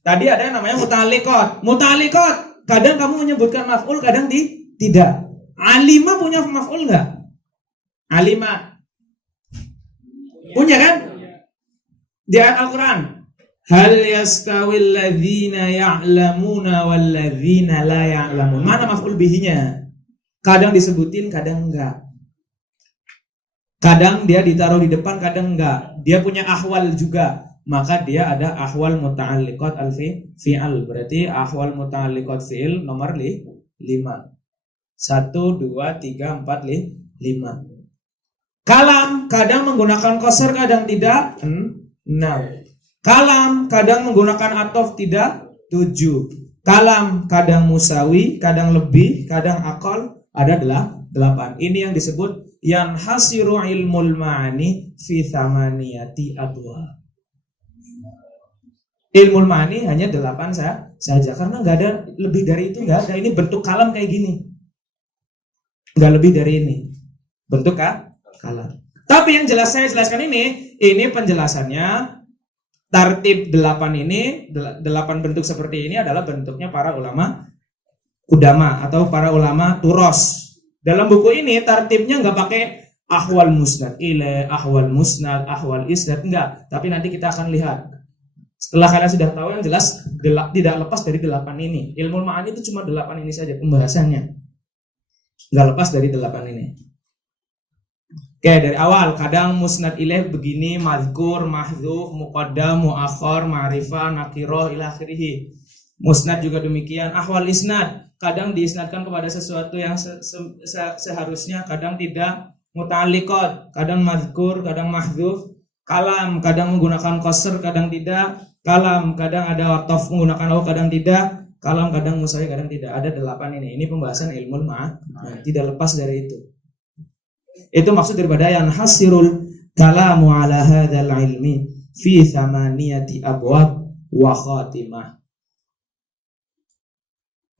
Tadi ada yang namanya muta'alliqat. Muta'alliqat kadang kamu menyebutkan maf'ul, kadang tidak. Alima punya maf'ul enggak? Alima punya kan? Di ayat Al-Quran, hal yastawil ladzina ya'lamuna wal ladzina la ya'lamun. Mana maf'ul bihinya? Kadang disebutin, kadang enggak. Kadang dia ditaruh di depan, kadang enggak. Dia punya ahwal juga. Maka dia ada ahwal muta'alliqat al-fi'al. Berarti ahwal muta'alliqat fi'il nomor 5. 1, 2, 3, 4, 5. Kalam kadang menggunakan qasar, kadang tidak. 6. Kalam kadang menggunakan atof, tidak. 7. Kalam kadang musawi, kadang lebih, kadang akal. Ada 8. Ini yang disebut yanhasiru ilmul ma'ani fi thamaniyati abwab. Ilmul ma'ani hanya 8 saja, karena nggak ada lebih dari itu, nggak ada. Ini bentuk kalam kayak gini, nggak lebih dari ini bentuk kalam. Tapi yang jelas saya jelaskan ini penjelasannya. Tartib 8 ini, 8 bentuk seperti ini adalah bentuknya para ulama Qudama atau para ulama Turos. Dalam buku ini tartibnya nggak pakai ahwal musnad ilaih, ahwal musnad, ahwal isnad, enggak. Tapi nanti kita akan lihat. Setelah kalian sudah tahu, yang jelas tidak lepas dari 8 ini. Ilmu ma'ani itu cuma 8 ini saja pembahasannya. Nggak lepas dari 8 ini. Oke, dari awal kadang musnad ilaih begini, mazkur, mahdzuf, muqaddam, muakhar, ma'rifah, nakirah ila akhirih. Musnad juga demikian. Ahwal isnad kadang diisnadkan kepada sesuatu yang seharusnya, kadang tidak. Muta'alliqat kadang mazkur, kadang mahdzuf. Kalam kadang menggunakan qasr, kadang tidak. Kalam kadang ada wataf menggunakan waw, kadang tidak. Kalam kadang musawwi, kadang tidak. Ada 8 ini. Ini pembahasan ilmu ma'ani. Tidak lepas dari itu. Itu maksud daripada yang hasirul kalamu ala hadzal ilmi fi thamaniyati abwab wa khatimah.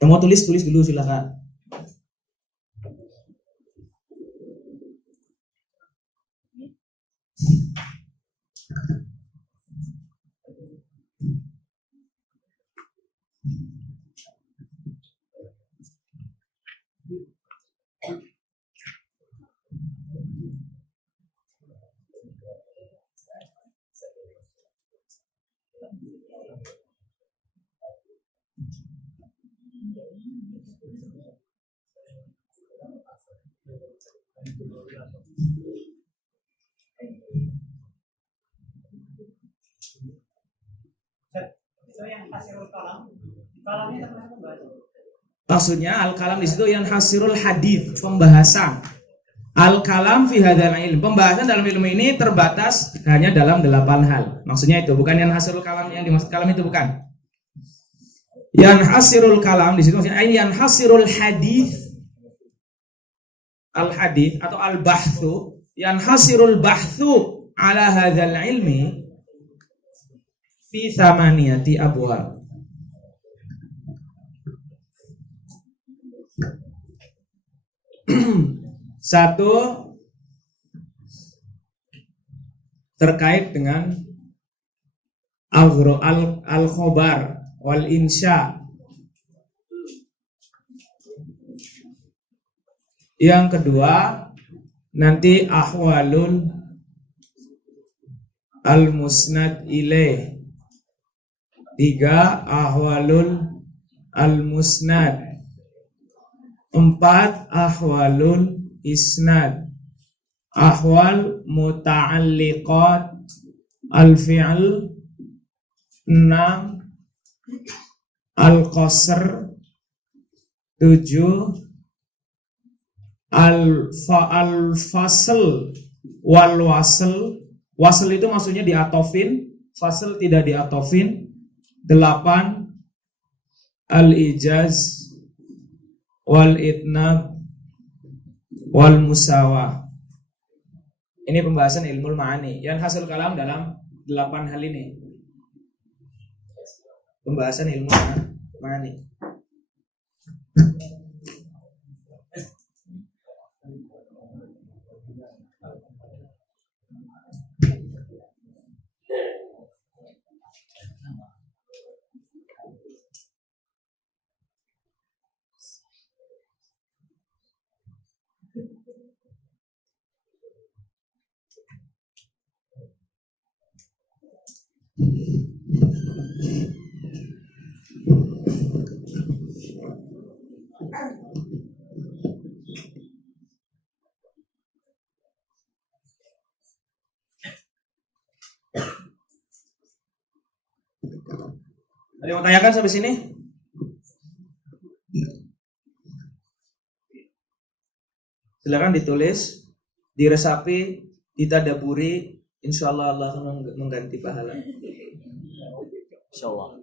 Yang mau tulis dulu silakan. Itu yang hasirul kalam. Kalamnya termasuk pembahasan. Maksudnya al-kalam di situ yang hasirul hadits, pembahasan. Al-kalam fi hadzal ilm, pembahasan dalam ilmu ini terbatas hanya dalam 8 hal. Maksudnya itu bukan yang hasirul kalam, yang dimaksud kalam itu bukan. Yang hasirul kalam di situ maksudnya yang hasirul hadits, al-hadits atau al-bahthu, yang hasirul bahthu ala hadzal ilmi fi thamaniyati abwab. Satu, terkait dengan al-khobar wal insya. Yang kedua, nanti ahwalun al-musnad ilaih. 3, ahwalun al-musnad. 4, ahwalun isnad. Ahwal muta'alliqat al-fi'l. 6, al-qasr. 7, al-fasl wal wasl. Wasl itu maksudnya diatofin, fasl tidak diatofin. 8, al-ijaz wal itnab wal musawa. Ini pembahasan ilmu ma'ani yang hasil kalam dalam 8 hal ini. Pembahasan ilmu ma'ani. Ada yang mau tanyakan sampai sini? Silakan ditulis, diresapi, ditadaburi. Insyaallah Allah akan mengganti pahala. Insyaallah.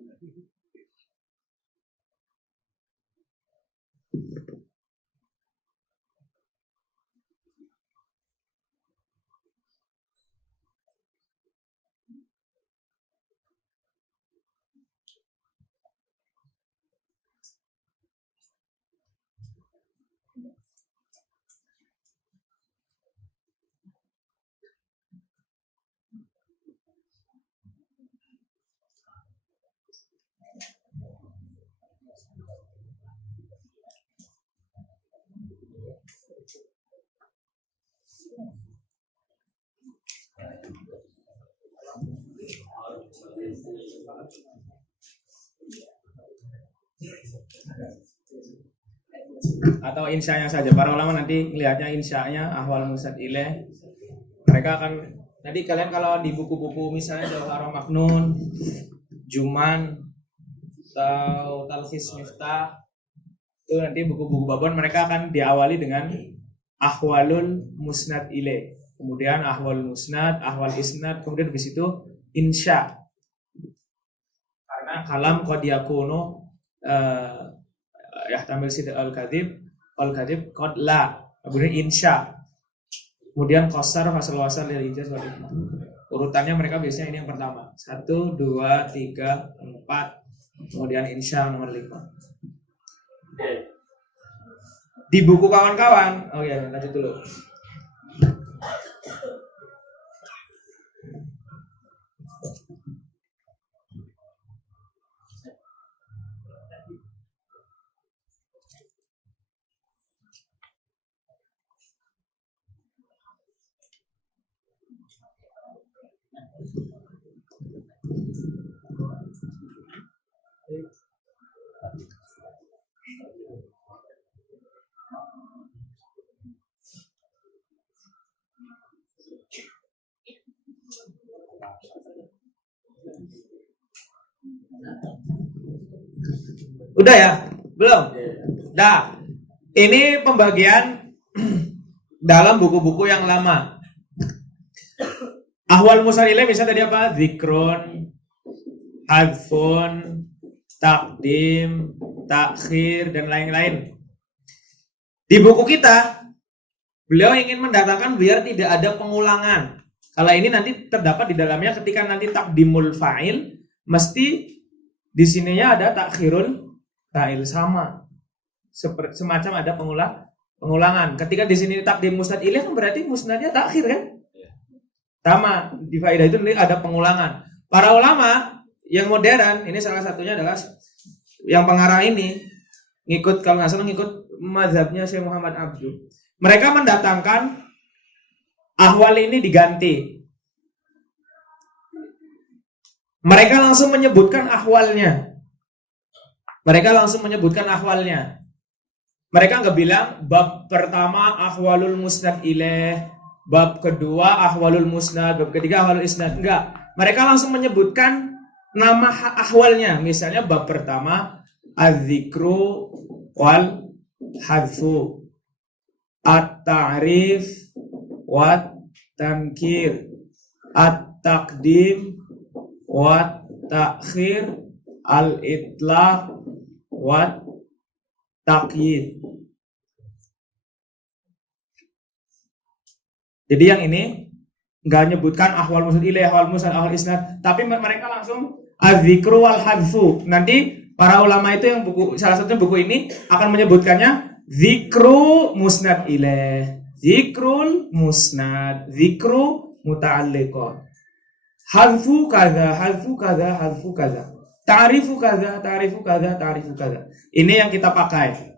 atau insyanya saja. Para ulama nanti melihatnya insyanya ahwal musnad ilaih. Mereka akan nanti kalian kalau di buku-buku misalnya Jauharul Maknun, Juman atau Talkhis Miftah, itu nanti buku-buku babon mereka akan diawali dengan ahwalul musnad ilaih, kemudian ahwal musnad, ahwal isnad, kemudian di situ insya. Karena kalam qad yakunu yahtamil sidq al-kadhib qad la, kemudian insya, kemudian qasar fasal wasal lil ijaz wal ikmal. Urutannya mereka biasanya ini yang pertama 1, 2, 3, 4, kemudian insya nomor 5. Di buku kawan-kawan, oh ya lanjut dulu. Udah ya? Belum? Dah. Ini pembagian dalam buku-buku yang lama. Ahwal musnad ilaih misalnya tadi apa? Zikrun, hadfun, takdim, takhir, dan lain-lain. Di buku kita, beliau ingin mendatangkan biar tidak ada pengulangan. Kalau ini nanti terdapat di dalamnya ketika nanti takdimul fa'il, mesti di sininya ada takhirul fa'il sama. Semacam ada pengulangan. Ketika di sini takdim musnad ilaih kan berarti musnadnya takhir kan? Sama di faedah itu nanti ada pengulangan. Para ulama yang modern ini salah satunya adalah yang pengarang ini ngikut kalau nggak salah ngikut mazhabnya Syekh Muhammad Abduh. Mereka mendatangkan ahwal ini diganti. Mereka langsung menyebutkan ahwalnya. Mereka nggak bilang bab pertama ahwalul musnad ilaih, bab kedua ahwalul musnad, bab ketiga ahwalul isnad. Enggak. Mereka langsung menyebutkan nama ahwalnya. Misalnya bab pertama az-zikru wal hadfu, at-ta'rif wat tankir, at-taqdim wat takhir, al-itlaq wat taqyid. Jadi yang ini nggak nyebutkan ahwal musnad ilaih, ahwal musnad, ahwal isnad, tapi mereka langsung az-zikru wal hadfu. Nanti para ulama itu yang buku salah satu buku ini akan menyebutkannya zikru musnad ilaih, zikrul musnad, zikru muta'alliqah, hadfu kaza, hadfu kaza, hadfu kaza, ta'rifu kaza, ta'rifu kaza, ta'rifu kaza. Ini yang kita pakai.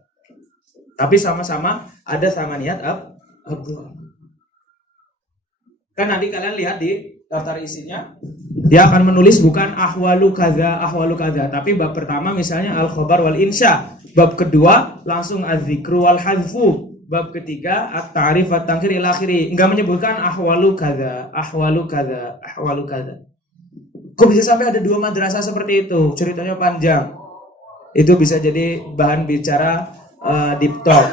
Tapi sama-sama ada sama niat abdul. Kan nanti kalian lihat di daftar isinya, dia akan menulis bukan ahwalu kaza, tapi bab pertama misalnya al-khobar wal insya, bab kedua langsung az-zikru wal hadfu, bab ketiga at-ta'rif wat tankir ila akhiri. Enggak menyebutkan ahwalu kaza. Kok bisa sampai ada 2 madrasah seperti itu? Ceritanya panjang. Itu bisa jadi bahan bicara deep talk.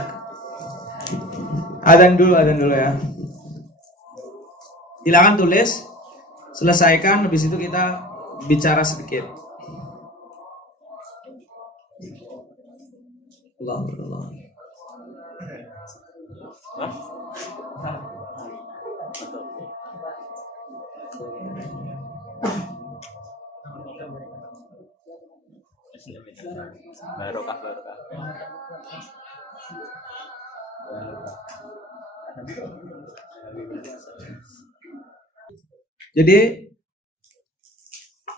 Adzan dulu ya. Silakan tulis, selesaikan, habis itu kita bicara sedikit. Allah. Barokah. Jadi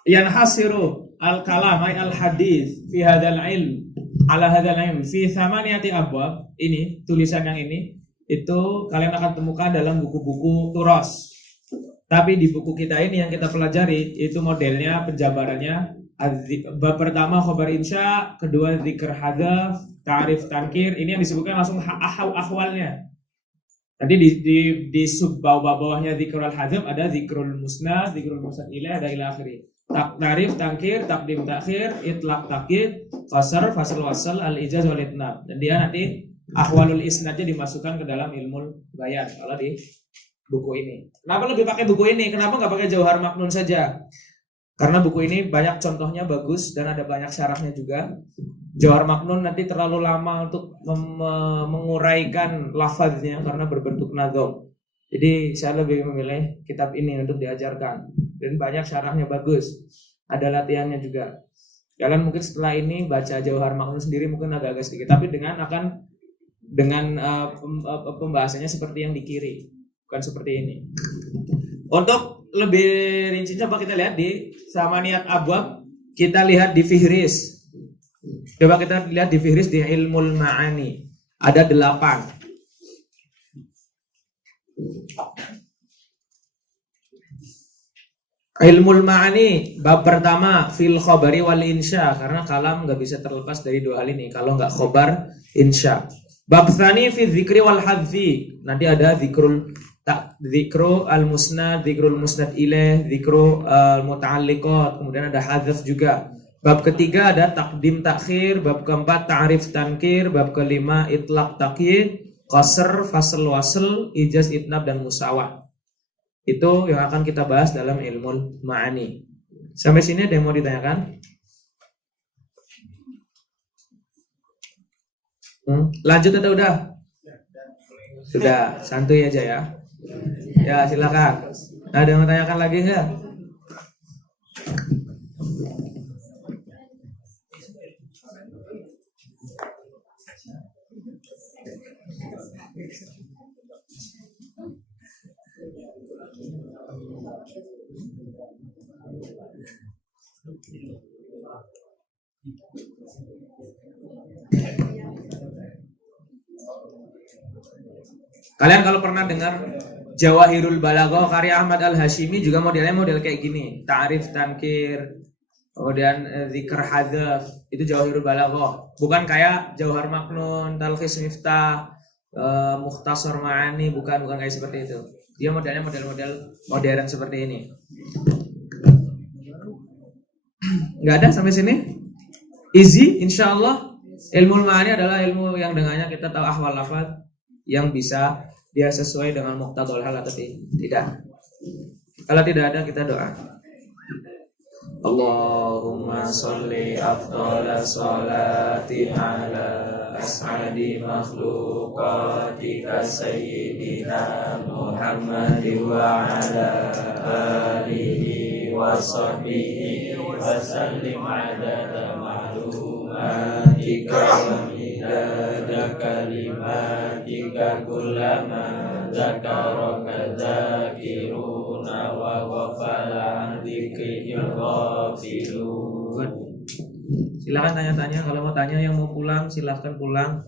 yanhasiru al-kalam ay al-hadis fi hadzal ilm ala hadzal ilm fi thamaniyati abwab. Ini tulisan yang ini itu kalian akan temukan dalam buku-buku turos. Tapi di buku kita ini yang kita pelajari itu modelnya penjabarannya Bab pertama khobar insya, kedua zikr hadzaf, ta'rif tankir. Ini yang disebutkan langsung ahwalnya. Tadi di sub bawahnya zikrul hadzaf ada zikrul musnad ilaih, ada ila akhiri. Ta'rif tankir, takdim takhir, itlaq takkid, qasar, fasl wasl, al ijaz wal itnab. Dan dia nanti ahwalul isnadnya dimasukkan ke dalam ilmu bayan kalau di buku ini. Kenapa lebih pakai buku ini? Kenapa nggak pakai Jauhar Maknun saja? Karena buku ini banyak contohnya bagus dan ada banyak syarahnya juga. Jauhar Maknun nanti terlalu lama untuk menguraikan lafaznya karena berbentuk nadhom. Jadi saya lebih memilih kitab ini untuk diajarkan. Dan banyak syarahnya bagus. Ada latihannya juga. Kalian mungkin setelah ini baca Jauhar Maknun sendiri mungkin agak-agak sedikit, tapi dengan pembahasannya seperti yang di kiri, bukan seperti ini. Untuk lebih rinci coba kita lihat di Samaniyat Abwab, kita lihat di Fihris. Coba kita lihat di Fihris di Ilmul Ma'ani. Ada 8. Ilmul Ma'ani bab pertama fil khobari wal insya, karena kalam nggak bisa terlepas dari dua hal ini kalau nggak khobar insya. Bab tsani fi dzikri wal hadzi, nanti ada zikru al musnad, zikrul musnad ilaih, zikru al muta'alliqat, kemudian ada hadzaf juga. Bab ketiga ada takdim takhir, bab keempat ta'rif tankir, bab kelima itlaq takyid, qasr, fasl wasl, ijaz itnab dan musawah. Itu yang akan kita bahas dalam ilmu ma'ani. Sampai sini ada yang mau ditanyakan? Lanjut atau udah? Sudah, santuy aja ya. Ya silakan. Ada yang mau tanyakan lagi enggak? Kalian kalau pernah dengar Jawahirul Balaghah karya Ahmad Al-Hashimi juga modelnya model kayak gini, ta'rif tankir, kemudian zikr hadzaf, itu Jawahirul Balaghah. Bukan kayak Jauhar Maknun, Talkhis Miftah, Mukhtasar Ma'ani, bukan kayak seperti itu. Dia modelnya model-model modern seperti ini. Enggak ada sampai sini? Easy, insyaallah. Ilmu ma'ani adalah ilmu yang dengannya kita tahu ahwal lafaz yang bisa dia sesuai dengan muqtadul hal atau tidak. Kalau tidak ada kita doa. Allahumma sholli afdhala sholati ala as'adi makhluqatika sayyidina Muhammadin wa ala alihi wa sahbihi wa sallim adada ma'lumatika wa midada kalimatika kullama zakaraka zakiruna wa ghafala an dzikril ghafilun. Silakan tanya-tanya, kalau mau tanya yang mau pulang silahkan pulang.